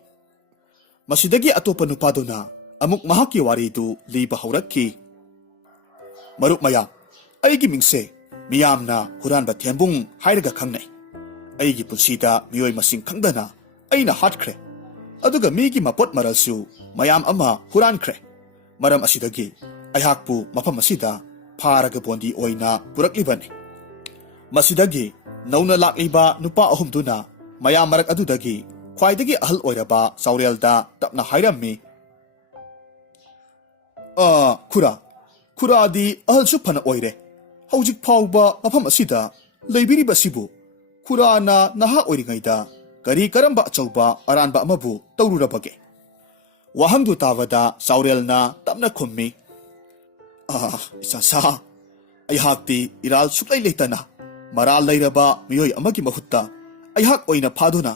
ꯃꯁꯤꯗꯒꯤ ꯑꯇꯣꯞꯄ ꯅꯨꯄꯥꯗꯨꯅ ꯑꯃꯨꯛ ꯃꯍꯥꯛꯀꯤ ꯋꯥꯔꯤꯗꯨ ꯂꯤꯕ ꯍꯧꯔꯛꯈꯤ꯫ Maruk maya, aigi mingse, miyamna huranba tembung hairaga khangnai. Aigi punsida miyoi masing khangdana, aina hatkre. Aduga migi mapot maralsu, mayam ama hurankre. Maram asidagi, ayhakpu mafam asida, pharaga bondi oina puraklibane. Masidagi, nauna lakliba nupa ahumduna, mayam marak adudagi, khwaidagi ahal oiraba saurelda tapna hairammi. Khuradi ahal supana oire. Haujik phauba mafam asida, leibiriba sibu. Khurana naha oiringaida, kari karamba achauba aranba amabu taururabage. Wahangdu tawada saurelna tapna khummi. Isa ayhakti iral suklay leitana. Maral layraba miyoy amagi mahutta. Ayhak oina phaduna.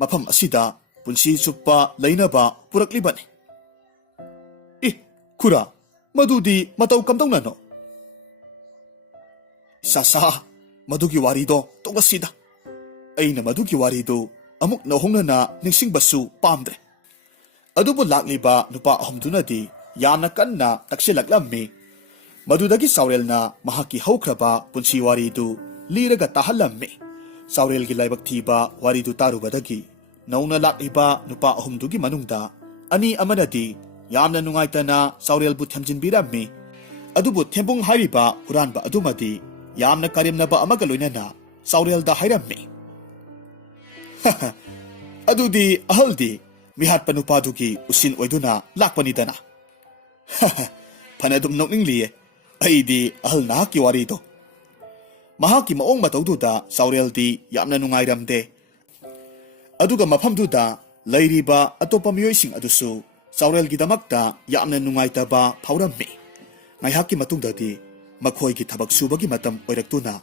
Mafam asida punsi suppa laynaba puraklibane. Khura, madudi mataw kamdawna no? Isa madugi warido tungasida. Aina madugi warido amuk nahongna na ningsingbasu pamdre. Adubo lakliba nupa ahumdunadi yana kanna taksilaglammi. Madudagi saurelna mahaki haukraba punsi waridu liraga tahalammi. Saurelgi laibak thiba waridu tarubadagi nauna lakliba nupa ahumdugi manungda ani amanadi yamna nungaitana saurelbu thamjinbirammi. Adubo thembung hairiba huranba adumadi yamna karimnaba amaga loinana saurelda hairammi. Adudi ahaldi mihat panupadugi usin oiduna lakpanidana. Panadum nokningliye aidi ahal nahaki warido. Mahaki maong matawduda saureldi yamna nungairamde. Aduga mafamduda layriba atopa miyoysing adusu saurelgidamakta yamna nungaitaba phaurammi. Ngaihaki matungdadi makhoygi thabak subagi matam oiraktuna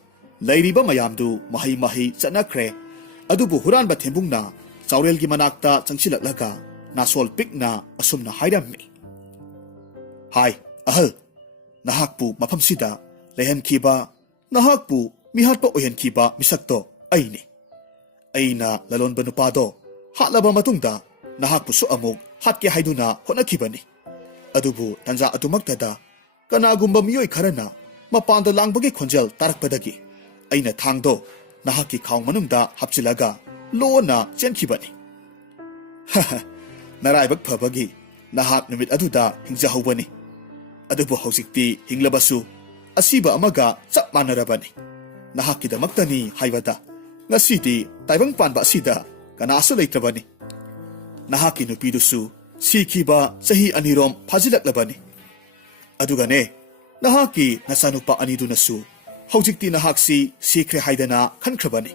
layriba mayamdu mahi chanakre. Adubu huranba thembungna saurelgi manakta changsilaklaga nasol pikna asumna hairammi. Hai, ahal, nahakpu mafamsida lehankiba, nahakpu mihatpa oyankiba misakto aini. Aina lalonba nupado, hatlaba matungda, nahakpu su amuk hatke haiduna honakibani. Adubu tanja atumaktada, kanagumba miyoy karana, mapanda langbagi khonjal tarakpadagi. Aina thangdo, nahaki khaung manungda hapsilaga, loona chenkibani. Naraibak phabagi, nahak numit aduda hingjahubani. Adubu hausikti hinglabasu, asiba amaga chap manarabani. Nahakidamaktani haibada, ngasidi taibang panba asida kanasu leitrabani. Nahaki nupidusu, sikiba sahi anirom phajilaklabani. Adugane, nahaki nasanupa anidunasu, haujikti nahaksi sikre haidana khankrabani.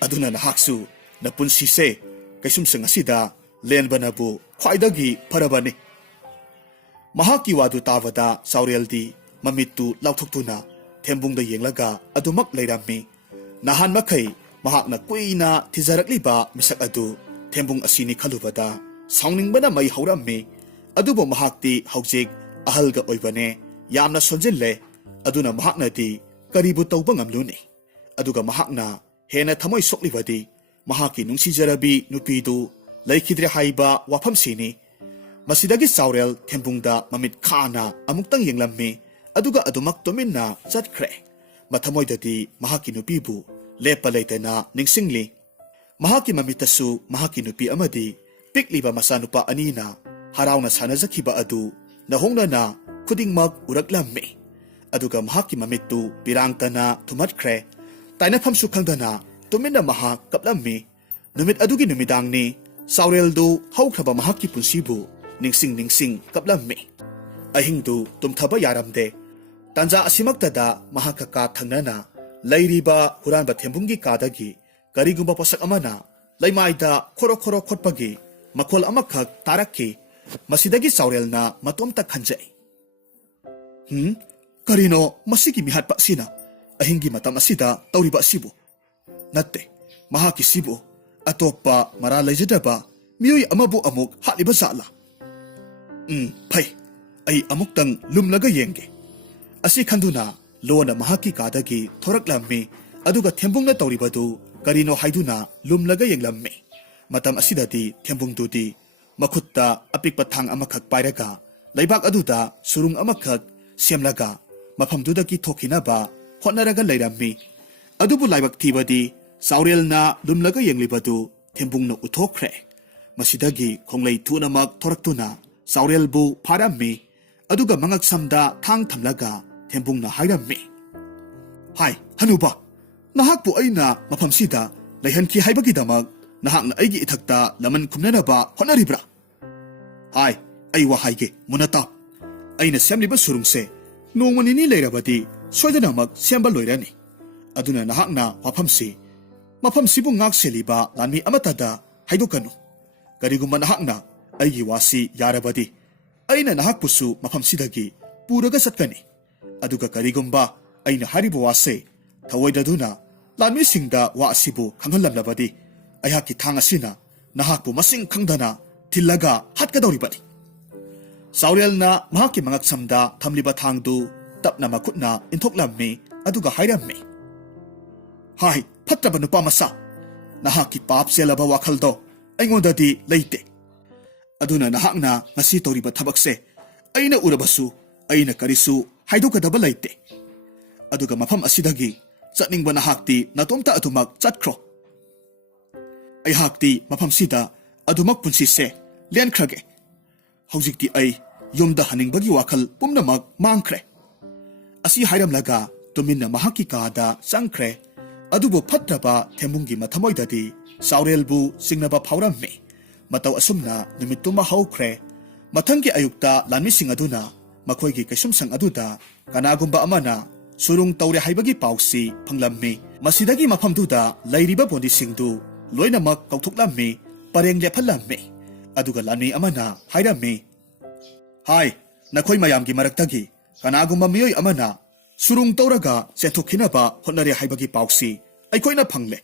Aduna nahaksu napunsise kaisumsang asida lenbanabu khwaidagi parabani. Mahaki wadu tawada saureldi mamitu lauthuktuna thembungda yenglaga adumak leirammi. Nahan makai mahakna kuina thijarakliba misak adu thembung asini khalubada saunningbana mai haurammi. Adubo mahakti haujik ahalga oibane yamna sonjille. Aduna mahaknadi karibu tawba ngamluni. Aduga mahakna hena thamoy soklibadi mahaki nungsijarabi nupidu laikidre haiba wafamsini. Masidagi saurel thembungda mamit khana amuktang yenglammi. Aduga adumak tominna chatkre. Mathamoydadi mahaki nupibu lepa leitena ningsingli. Mahaki mamitasu mahaki nupi amadi pikliba masanupa anina harawna sanajakhiba adu nahongna na khudingmak uraklammi. Aduga mahaki mamitu pirangtana thumatkre. Tainafamsu khangdana tuminna maha kaplammi. Numit adugi numidangni saureldu haukraba mahaki punsibu ningsing kaplammi. Ahingdu tumthaba yaramde. Tanja asimaktada mahakaka thangnana layriba huranba thembungi kadagi karigumba posak amana laimaida khoro khotpagi makhol amakhak tarakki. Masidagi saurelna matomta khanjai. Karino masigi mihatpa sina ahingi matam asida tawriba sibu. Natte mahaki sibu atopa maralaijadaba miyoy amabu amuk haliba zala. Phai ay amuktang lumlaga yenge. Asi khanduna lona mahaki kadagi thoraklammi. Aduga thembungna tawribadu karino haiduna lumlaga yenglammi. Matam asidadi thembungdudi makhutta apikpa thang amakhak pairaga laibak aduda surung amakhak semlaga ꯃꯐꯝꯗꯨꯗꯒꯤ ꯊꯣꯛꯈꯤꯅꯕ ꯍꯣꯠꯅꯔꯒ ꯂꯩꯔꯝꯃꯤ꯫ ꯑꯗꯨꯕꯨ ꯂꯥꯏꯕꯛ ꯊꯤꯕꯗꯤ ꯁꯥꯎꯔꯦꯜꯅ ꯂꯨꯝꯂꯒ ꯌꯦꯡꯂꯤꯕꯗꯨ ꯊꯦꯝꯕꯨꯡꯅ ꯎꯠꯊꯣꯛꯈ꯭ꯔꯦ꯫ ꯃꯁꯤꯗꯒꯤ ꯈꯣꯡꯂꯩ ꯊꯨꯅꯃꯛ ꯊꯣꯔꯛꯇꯨꯅ ꯁꯥꯎꯔꯦꯜꯕꯨ ꯐꯥꯔꯝꯃꯤ꯫ ꯑꯗꯨꯒ ꯃꯉꯛꯁꯝꯗ ꯊꯥꯡ ꯊꯝꯂꯒ ꯊꯦꯝꯕꯨꯡꯅ ꯍꯥꯏꯔꯝꯃꯤ, "ꯍꯥꯏ ꯍꯅꯨꯕ, ꯅꯍꯥꯛꯄꯨ ꯑꯩꯅ ꯃꯐꯝꯁꯤꯗ ꯂꯩꯍꯟꯈꯤ ꯍꯥꯏꯕꯒꯤꯗꯃꯛ ꯅꯍꯥꯛꯅ ꯑꯩꯒꯤ ꯏꯊꯛꯇ ꯂꯃꯟ ꯈꯨꯝꯅꯅꯕ ꯍꯣꯠꯅꯔꯤꯕ꯭ꯔꯥ? ꯍꯥꯏ, ꯑꯩ ꯋꯥ ꯍꯥꯏꯒꯦ, ꯃꯨꯟꯅ ꯇꯥꯎ꯫ ꯑꯩꯅ ꯁꯦꯝꯂꯤꯕ ꯁꯨꯔꯨꯡꯁꯦ ꯅꯣꯡꯃ ꯅꯤꯅꯤ ꯂꯩꯔꯕꯗꯤ ꯁꯣꯏꯗꯅꯃꯛ ꯁꯦꯝꯕ ꯂꯣꯏꯔꯅꯤ꯫ ꯑꯗꯨꯅ ꯅꯍꯥꯛꯅ ꯃꯐꯝꯁꯤꯕꯨ ꯉꯥꯛ ꯁꯦꯜꯂꯤꯕ ꯂꯥꯟꯃꯤ ꯑꯃꯠꯇꯗ ꯍꯥꯏꯗꯣꯛꯀꯅꯨ꯫ ꯀꯔꯤꯒꯨꯝꯕ ꯅꯍꯥꯛꯅ ꯑꯩꯒꯤ ꯋꯥꯁꯤ ꯌꯥꯔꯕꯗꯤ ꯑꯩꯅ ꯅꯍꯥꯛꯄꯨꯁꯨ ꯃꯐꯝꯁꯤꯗꯒꯤ ꯄꯨꯔꯒ ꯆꯠꯀꯅꯤ꯫ ꯑꯗꯨꯒ ꯀꯔꯤꯒꯨꯝꯕ ꯑꯩꯅ ꯍꯥꯏꯔꯤꯕ ꯋꯥꯁꯦ ꯊꯑꯣꯏꯗꯗꯨꯅ ꯂꯥꯟꯃꯤꯁꯤꯡꯗ ꯋꯥ ꯑꯁꯤꯕꯨ ꯈꯪꯍꯜꯂꯝꯂꯕꯗꯤ ꯑꯩꯍꯥꯛꯀꯤ ꯊꯥꯡ ꯑꯁꯤꯅ ꯅꯍꯥꯛꯄꯨ ꯃꯁꯤꯡ ꯈꯪꯗꯅ ꯊꯤꯜꯂꯒ ꯍꯥꯠꯀꯗꯧꯔꯤꯕꯅꯤ." ꯁꯥꯎꯔꯦꯜꯅ ꯃꯍꯥꯛꯀꯤ ꯃꯉꯛꯁꯝꯗ ꯊꯝꯂꯤꯕ ꯊꯥꯡꯗꯨ ꯇꯞꯅ ꯃꯈꯨꯠꯅ ꯏꯟꯊꯣꯛꯂꯝꯃꯤ꯫ ꯑꯗꯨꯒ ꯍꯥꯏꯔꯝꯃꯤ, "ꯍꯥꯏ ꯐꯠꯇꯕ ꯅꯨꯄꯥ ꯃꯆꯥ, ꯅꯍꯥꯛꯀꯤ ꯄꯥꯞ ꯆꯦꯜꯂꯕ ꯋꯥꯈꯜꯗꯣ ꯑꯩꯉꯣꯟꯗꯗꯤ ꯂꯩꯇꯦ꯫ ꯑꯗꯨꯅ ꯅꯍꯥꯛꯅ ꯉꯁꯤ ꯇꯧꯔꯤꯕ ꯊꯕꯛꯁꯦ ꯑꯩꯅ ꯎꯔꯕꯁꯨ ꯑꯩꯅ ꯀꯔꯤꯁꯨ ꯍꯥꯏꯗꯣꯛꯀꯗꯕ ꯂꯩꯇꯦ꯫ ꯑꯗꯨꯒ ꯃꯐꯝ ꯑꯁꯤꯗꯒꯤ ꯆꯠꯅꯤꯡꯕ ꯅꯍꯥꯛꯇꯤ ꯅꯇꯣꯝꯇ ꯑꯗꯨꯃꯛ ꯆꯠꯈ꯭ꯔꯣ꯫ ꯑꯩꯍꯥꯛꯇꯤ ꯃꯐꯝꯁꯤꯗ ꯑꯗꯨꯃꯛ ꯄꯨꯟꯁꯤꯁꯦ ꯂꯦꯟꯈ꯭ꯔꯒꯦ꯫ ꯍꯧꯖꯤꯛꯇꯤ ꯑꯩ ꯌꯨꯝꯗ ꯍꯟꯅꯤꯡꯕꯒꯤ ꯋꯥꯈꯜ ꯄꯨꯝꯅꯃꯛ ꯃꯥꯡꯈ꯭ꯔꯦ." ꯑꯁꯤ ꯍꯥꯏꯔꯝꯂꯒ ꯇꯨꯃꯤꯟꯅ ꯃꯍꯥꯛꯀꯤ ꯀꯥꯗ ꯆꯪꯈ꯭ꯔꯦ꯫ ꯑꯗꯨꯕꯨ ꯐꯠꯇ꯭ꯔꯕ ꯊꯦꯝꯕꯨꯡꯒꯤ ꯃꯊꯃꯣꯏꯗꯗꯤ ꯁꯥꯎꯔꯦꯜꯕꯨ ꯆꯤꯡꯅꯕ ꯐꯥꯎꯔꯝꯃꯤ꯫ ꯃꯇꯧ ꯑꯁꯨꯝꯅ ꯅꯨꯃꯤꯠꯇꯨꯃ ꯍꯧꯈ꯭ꯔꯦ꯫ ꯃꯊꯪꯒꯤ ꯑꯌꯨꯛꯇ ꯂꯥꯟꯃꯤꯁꯤꯡ ꯑꯗꯨꯅ ꯃꯈꯣꯏꯒꯤ ꯀꯩꯁꯨꯝꯁꯪ ꯑꯗꯨꯗ ꯀꯅꯥꯒꯨꯝꯕ ꯑꯃꯅ ꯁꯨꯔꯨꯡ ꯇꯧꯔꯦ ꯍꯥꯏꯕꯒꯤ ꯄꯥꯎꯁꯤ ꯐꯪꯂꯝꯃꯤ꯫ ꯃꯁꯤꯗꯒꯤ ꯃꯐꯝꯗꯨꯗ ꯂꯩꯔꯤꯕ ꯕꯣꯟꯗꯤꯁꯤꯡꯗꯨ ꯂꯣꯏꯅꯃꯛ ꯀꯧꯊꯣꯛꯂꯝꯃꯤ, ꯄꯔꯦꯡ ꯂꯦꯞꯍꯜꯂꯝꯃꯤ꯫ ꯑꯗꯨꯒ ꯂꯥꯟꯃꯤ ꯑꯃꯅ ꯍꯥꯏꯔꯝꯃꯤ, "ꯍꯥꯏ, ꯅꯈꯣꯏ ꯃꯌꯥꯝꯒꯤ ꯃꯔꯛꯇꯒꯤ ꯀꯅꯥꯒꯨꯝꯕ ꯃꯤꯑꯣꯏ ꯑꯃꯅ ꯁꯨꯔꯨꯡ ꯇꯧꯔꯒ ꯆꯦꯟꯊꯣꯛꯈꯤꯅꯕ ꯍꯣꯠꯅꯔꯦ ꯍꯥꯏꯕꯒꯤ ꯄꯥꯎꯁꯤ ꯑꯩꯈꯣꯏꯅ ꯐꯪꯂꯦ꯫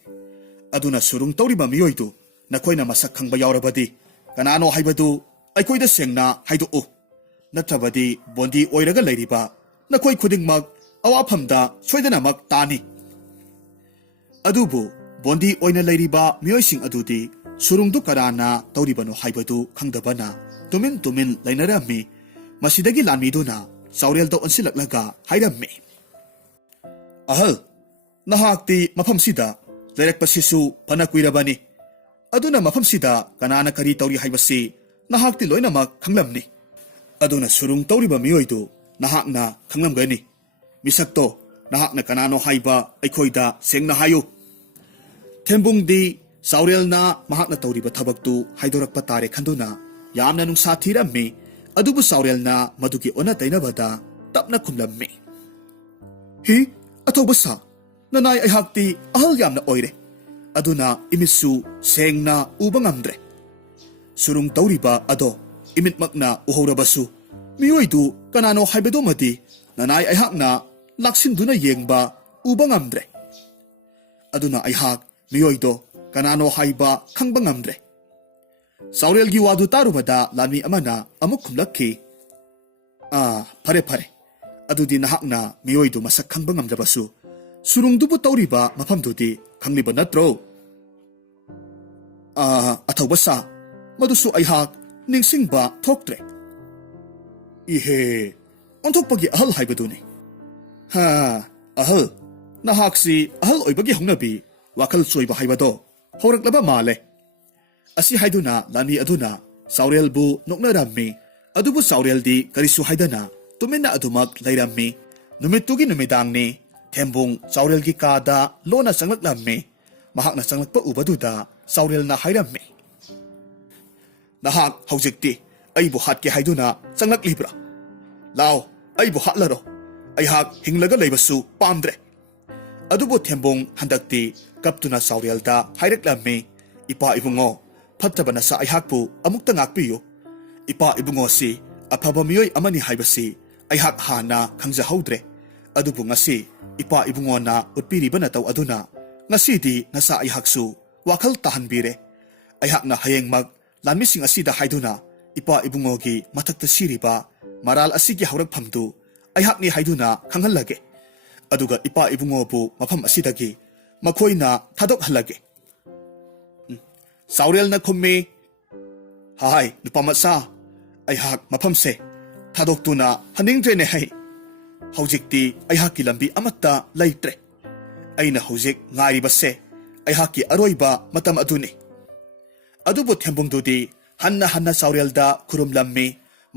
ꯑꯗꯨꯅ ꯁꯨꯔꯨꯡ ꯇꯧꯔꯤꯕ ꯃꯤꯑꯣꯏꯗꯨ ꯅꯈꯣꯏꯅ ꯃꯁꯛ ꯈꯪꯕ ꯌꯥꯎꯔꯕꯗꯤ ꯀꯅꯥꯅꯣ ꯍꯥꯏꯕꯗꯨ ꯑꯩꯈꯣꯏꯗ ꯁꯦꯡꯅ ꯍꯥꯏꯗꯣꯛꯎ꯫ ꯅꯠꯇ꯭ꯔꯕꯗꯤ ꯕꯣꯟꯗꯤ ꯑꯣꯏꯔꯒ ꯂꯩꯔꯤꯕ ꯅꯈꯣꯏ ꯈꯨꯗꯤꯡꯃꯛ ꯑꯋꯥꯐꯝꯗ ꯁꯣꯏꯗꯅꯃꯛ ꯇꯥꯅꯤ." ꯑꯗꯨꯕꯨ ꯕꯣꯟꯗꯤ ꯑꯣꯏꯅ ꯂꯩꯔꯤꯕ ꯃꯤꯑꯣꯏꯁꯤꯡ ꯑꯗꯨꯗꯤ ꯁꯨꯔꯨꯡꯗꯨ ꯀꯅꯥꯅ ꯇꯧꯔꯤꯕꯅꯣ ꯍꯥꯏꯕꯗꯨ ꯈꯪꯗꯕꯅ ꯇꯨꯃꯤꯟ ꯇꯨꯃꯤꯟ ꯂꯩꯅꯔꯝꯃꯤ꯫ ꯃꯁꯤꯗꯒꯤ ꯂꯥꯟꯃꯤꯗꯨꯅ ꯁꯥꯎꯔꯦꯜꯗ ꯑꯣꯟꯁꯤꯜꯂꯛꯂꯒ ꯍꯥꯏꯔꯝꯃꯤ, "ꯑꯍꯜ, ꯅꯍꯥꯛꯇꯤ ꯃꯐꯝꯁꯤꯗ ꯂꯩꯔꯛꯄꯁꯤꯁꯨ ꯐꯅ ꯀꯨꯏꯔꯕꯅꯤ꯫ ꯑꯗꯨꯅ ꯃꯐꯝꯁꯤꯗ ꯀꯅꯥꯅ ꯀꯔꯤ ꯇꯧꯔꯤ ꯍꯥꯏꯕꯁꯤ ꯅꯍꯥꯛꯇꯤ ꯂꯣꯏꯅꯃꯛ ꯈꯪꯂꯝꯅꯤ꯫ ꯑꯗꯨꯅ ꯁꯨꯔꯨꯡ ꯇꯧꯔꯤꯕ ꯃꯤꯑꯣꯏꯗꯨ ꯅꯍꯥꯛꯅ ꯈꯪꯂꯝꯒꯅꯤ꯫ ಮಿಸಕ್ತೋ ನಹಾಕ್ನ ಕನಾನೋ ಹಾಯ್ಬ ಐಖೋಯ್ದ ಸೆಂಗ್ನ ಹಾಯು ಥೆಂಬುಂಗ್ದಿ ಸಾವ್ರೆಲ್ನ ಮಹಾಕ್ನ ತೌರಿಬ ಥಬಕ್ತು ಹಾಯ್ದೋರಕ್ಪ ತಾರೆ ಖಂದುನ ಯಾಮ್ನ ನುಂಗ್ಸಾ ಥೀರಮ್ಮಿ ಅದುಬು ಸಾವ್ರೆಲ್ನ ಮದುಗೆ ಒನ ತೈನಬದ ತಪ್ನ ಖುಮ್ಲಮ್ಮಿ ಹಿ ಅಥೌಬ ಸಾ ನನಾಯ್ ಐಹಾಕ್ತಿ ಅಹಲ್ ಯಾಮ್ನ ಒಯ್ರೆ ಅದುನ ಇಮಿಸ್ಸು ಸೆಂಗ್ನ ಉಬ ngamdre ಸುರುಂಗ್ ತೌರಿಬ ಅದೋ ಇಮಿತ್ಮಕ್ನ ಉಹೌರಬಸು ಮಿಯೋಯ್ದು ಕನಾನೋ ಹಾಯ್ಬೆದೋ ಮದಿ ನನಾಯ್ ಐಹಾಕ್ನ ಲಾಕ್ಸಿಂದುನ ಯೇಂಗ್ಬ ಉಬ ngamdre ಅದುನ ಐಹಾಕ್ ಮಿಯೋಯ್ದೋ ಕನಾನೋ ಹಾಯ್ಬ ಖಂಗ್ಬ ngamdre ಸಾವ್ರೆಲ್ಗಿ ವಾದು ತಾರುಬದ ಲಾನ್ಮಿ ಅಮನ ಅಮುಕ್ ಖುಮ್ಲಕ್ಕಿ ಫರೆ ಫರೆ ಅದುದಿ ನಹಾಕ್ನ ಮಿಯೋಯ್ದು ಮಸಕ್ ಖಂಗ್ಬ ngamdrabasು ಸುರುಂಗ್ದುಬು ತೌರಿಬ ಮಫಮ್ದುದಿ ಖಂಗ್ಲಿಬ ನತ್ರೋ ಅಥೌಬ ಸಾ ಮದುಸು ಐಹಾಕ್ ningsingಬ ಥೋಕ್ಟ್ರೆ ihe onthokpagi ahal haibaduni ahal nahaksi ahal oibagi hongnabi wakal choiba haibado horaklaba male asi haiduna lani aduna saurelbu noknarammi adubu saureldi karisu haidana tuminna adumak lairammi numittugi numidangni thembung saurelgi kada lona changlaklammi mahakna changlakpa ubaduda saurelna hairammi nahak haujikti aibu hatke haiduna changlak-libra lao aibu hatlaro aihak hinglaga leibasu pamdre adubo thembung handakti kaptuna saurelda hairaklammi ipa ibungo phattabana sa aihakpu amukta ngakpiyu ipa ibungo si aphaba miyoi amani haibasi aihak hana khangja haudre adubu ngasi ipa ibungo na utpiribana taw aduna ngasidi ngasa aihaksu wakhal tahanbire aihakna hayengmag lanmising asida haiduna ipa ibungogi mathakta siriba maral asigi haurakphamdu aihakni haiduna khanghallage aduga ipa ibungobu mafam asidagi makhoina thadok halage saurelna khummi hai nupamasa aihak mafamse thadok tuna haningdre ne hai ꯍꯧꯖꯤꯛꯇꯤ ꯑꯩꯍꯥꯛꯀꯤ ꯂꯝꯕꯤ ꯑꯃꯠꯇ ꯂꯩꯇ꯭ꯔꯦ꯫ ꯑꯩꯅ ꯍꯧꯖꯤꯛ ꯉꯥꯏꯔꯤꯕꯁꯦ ꯑꯩꯍꯥꯛꯀꯤ ꯑꯔꯣꯏꯕ ꯃꯇꯝ ꯑꯗꯨꯅꯤ꯫ ꯑꯗꯨꯕꯨ ꯊꯦꯝꯕꯨꯡꯗꯨꯗꯤ ꯍꯟꯅ ꯍꯟꯅ ꯆꯥꯎꯔꯦꯜꯗ ꯈꯨꯔꯨꯝꯂꯝꯃꯤ,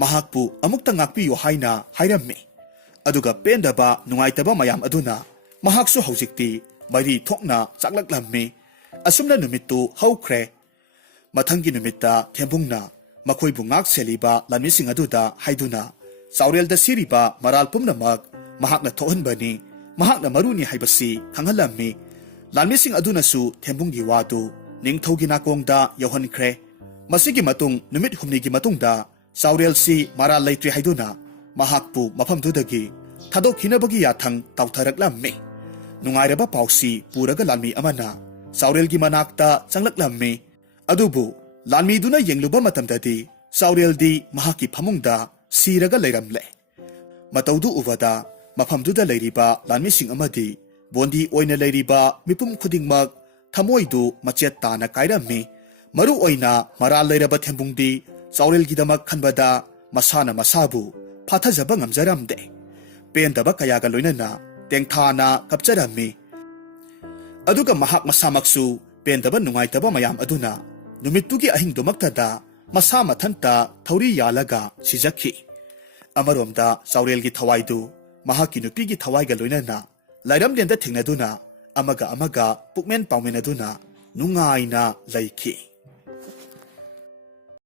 ꯃꯍꯥꯛꯄꯨ ꯑꯃꯨꯛꯇ ꯉꯥꯛꯄꯤꯌꯨ ꯍꯥꯏꯅ ꯍꯥꯏꯔꯝꯃꯤ꯫ ꯑꯗꯨꯒ ꯄꯦꯟꯗꯕ ꯅꯨꯡꯉꯥꯏꯇꯕ ꯃꯌꯥꯝ ꯑꯗꯨꯅ ꯃꯍꯥꯛꯁꯨ ꯍꯧꯖꯤꯛꯇꯤ ꯃꯔꯤ ꯊꯣꯛꯅ ꯆꯥꯛꯂꯛꯂꯝꯃꯤ꯫ ꯑꯁꯨꯝꯅ ꯅꯨꯃꯤꯠꯇꯨ ꯍꯧꯈ꯭ꯔꯦ꯫ ꯃꯊꯪꯒꯤ ꯅꯨꯃꯤꯠꯇ ꯊꯦꯝꯕꯨꯡꯅ ꯃꯈꯣꯏꯕꯨ ꯉꯥꯛ ꯁꯦꯜꯂꯤꯕ ꯂꯥꯟꯃꯤꯁꯤꯡ ꯑꯗꯨꯗ ꯍꯥꯏꯗꯨꯅ ꯆꯥꯎꯔꯦꯜꯗ ꯁꯤꯔꯤꯕ ꯃꯔꯥꯜ ꯄꯨꯝꯅꯃꯛ ꯃꯍꯥꯛꯅ ꯊꯣꯛꯍꯟꯕꯅꯤ, ꯃꯍꯥꯛꯅ ꯃꯔꯨꯅꯤ ꯍꯥꯏꯕꯁꯤ ꯈꯪꯍꯜꯂꯝꯃꯤ꯫ ꯂꯥꯟꯃꯤꯁꯤꯡ ꯑꯗꯨꯅꯁꯨ ꯊꯦꯝꯕꯨꯡꯒꯤ ꯋꯥꯗꯨ ꯅꯤꯡꯊꯧꯒꯤ ꯅꯥꯀꯣꯡꯗ ꯌꯧꯍꯟꯈ꯭ꯔꯦ꯫ ꯃꯁꯤꯒꯤ ꯃꯇꯨꯡ ꯅꯨꯃꯤꯠ ꯍꯨꯝꯅꯤꯒꯤ ꯃꯇꯨꯡꯗ ꯆꯥꯎꯔꯦꯜꯁꯤ ꯃꯔꯥꯜ ꯂꯩꯇ꯭ꯔꯦ ꯍꯥꯏꯗꯨꯅ ꯃꯍꯥꯛꯄꯨ ꯃꯐꯝꯗꯨꯗꯒꯤ ꯊꯥꯗꯣꯛꯈꯤꯅꯕꯒꯤ ꯌꯥꯊꯪ ꯇꯥꯎꯊꯔꯛꯂꯝꯃꯤ꯫ ꯅꯨꯡꯉꯥꯏꯔꯕ ꯄꯥꯎꯁꯤ ꯄꯨꯔꯒ ꯂꯥꯟꯃꯤ ꯑꯃꯅ ꯆꯥꯎꯔꯦꯜꯒꯤ ꯃꯅꯥꯛꯇ ꯆꯪꯂꯛꯂꯝꯃꯤ꯫ ꯑꯗꯨꯕꯨ ꯂꯥꯟꯃꯤꯗꯨꯅ ꯌꯦꯡꯂꯨꯕ ꯃꯇꯝꯗꯗꯤ ꯆꯥꯎꯔꯦꯜꯗꯤ ꯃꯍꯥꯛꯀꯤ ꯐꯃꯨꯡꯗ ꯁꯤꯔꯒ ꯂꯩꯔꯝꯂꯦ꯫ ꯃꯇꯧꯗꯨ ꯎꯕꯗ ꯃꯐꯝꯗꯨꯗ ꯂꯩꯔꯤꯕ ꯂꯥꯟꯃꯤꯁꯤꯡ ꯑꯃꯗꯤ ꯕꯣꯟꯗꯤ ꯑꯣꯏꯅ ꯂꯩꯔꯤꯕ ꯃꯤꯄꯨꯝ ꯈꯨꯗꯤꯡꯃꯛ ꯊꯃꯣꯏꯗꯨ ꯃꯆꯦꯠ ꯇꯥꯅ ꯀꯥꯏꯔꯝꯃꯤ꯫ ꯃꯔꯨ ꯑꯣꯏꯅ ꯃꯔꯥꯜ ꯂꯩꯔꯕ ꯊꯦꯝꯕꯨꯡꯗꯤ ꯆꯥꯎꯔꯦꯜꯒꯤꯗꯃꯛ ꯈꯟꯕꯗ ꯃꯁꯥꯅ ꯃꯁꯥꯕꯨ ꯐꯥꯊꯖꯕ ꯉꯝꯖꯔꯝꯗꯦ꯫ ꯄꯦꯟꯗꯕ ꯀꯌꯥꯒ ꯂꯣꯏꯅꯅ ꯇꯦꯡꯊꯥꯅ ꯀꯞꯆꯔꯝꯃꯤ꯫ ꯑꯗꯨꯒ ꯃꯍꯥꯛ ꯃꯁꯥꯃꯛꯁꯨ ꯄꯦꯟꯗꯕ ꯅꯨꯡꯉꯥꯏꯇꯕ ꯃꯌꯥꯝ ꯑꯗꯨꯅ ꯅꯨꯃꯤꯠꯇꯨꯒꯤ ꯑꯍꯤꯡꯗꯨꯃꯛꯇꯗ ꯃꯁꯥ ꯃꯊꯟꯇ ꯊꯧꯔꯤ ꯌꯥꯜꯂꯒ ꯁꯤꯖꯈꯤ꯫ ꯑꯃꯔꯣꯝꯗ ꯆꯥꯎꯔꯦꯜꯒꯤ ꯊꯋꯥꯏꯗꯨ ꯃꯍꯥꯛꯀꯤ ꯅꯨꯄꯤꯒꯤ ꯊꯋꯥꯏꯒ ꯂꯣꯏꯅꯅ ꯂꯥꯏꯔꯝꯂꯦꯟꯗ ꯊꯦꯡꯅꯗꯨꯅ ꯑꯃꯒ ꯑꯃꯒ ꯄꯨꯛꯃꯦꯟ ꯄꯥꯎꯃꯦꯟꯅꯗꯨꯅ ꯅꯨꯡꯉꯥꯏꯅ ꯂꯩꯈꯤ꯫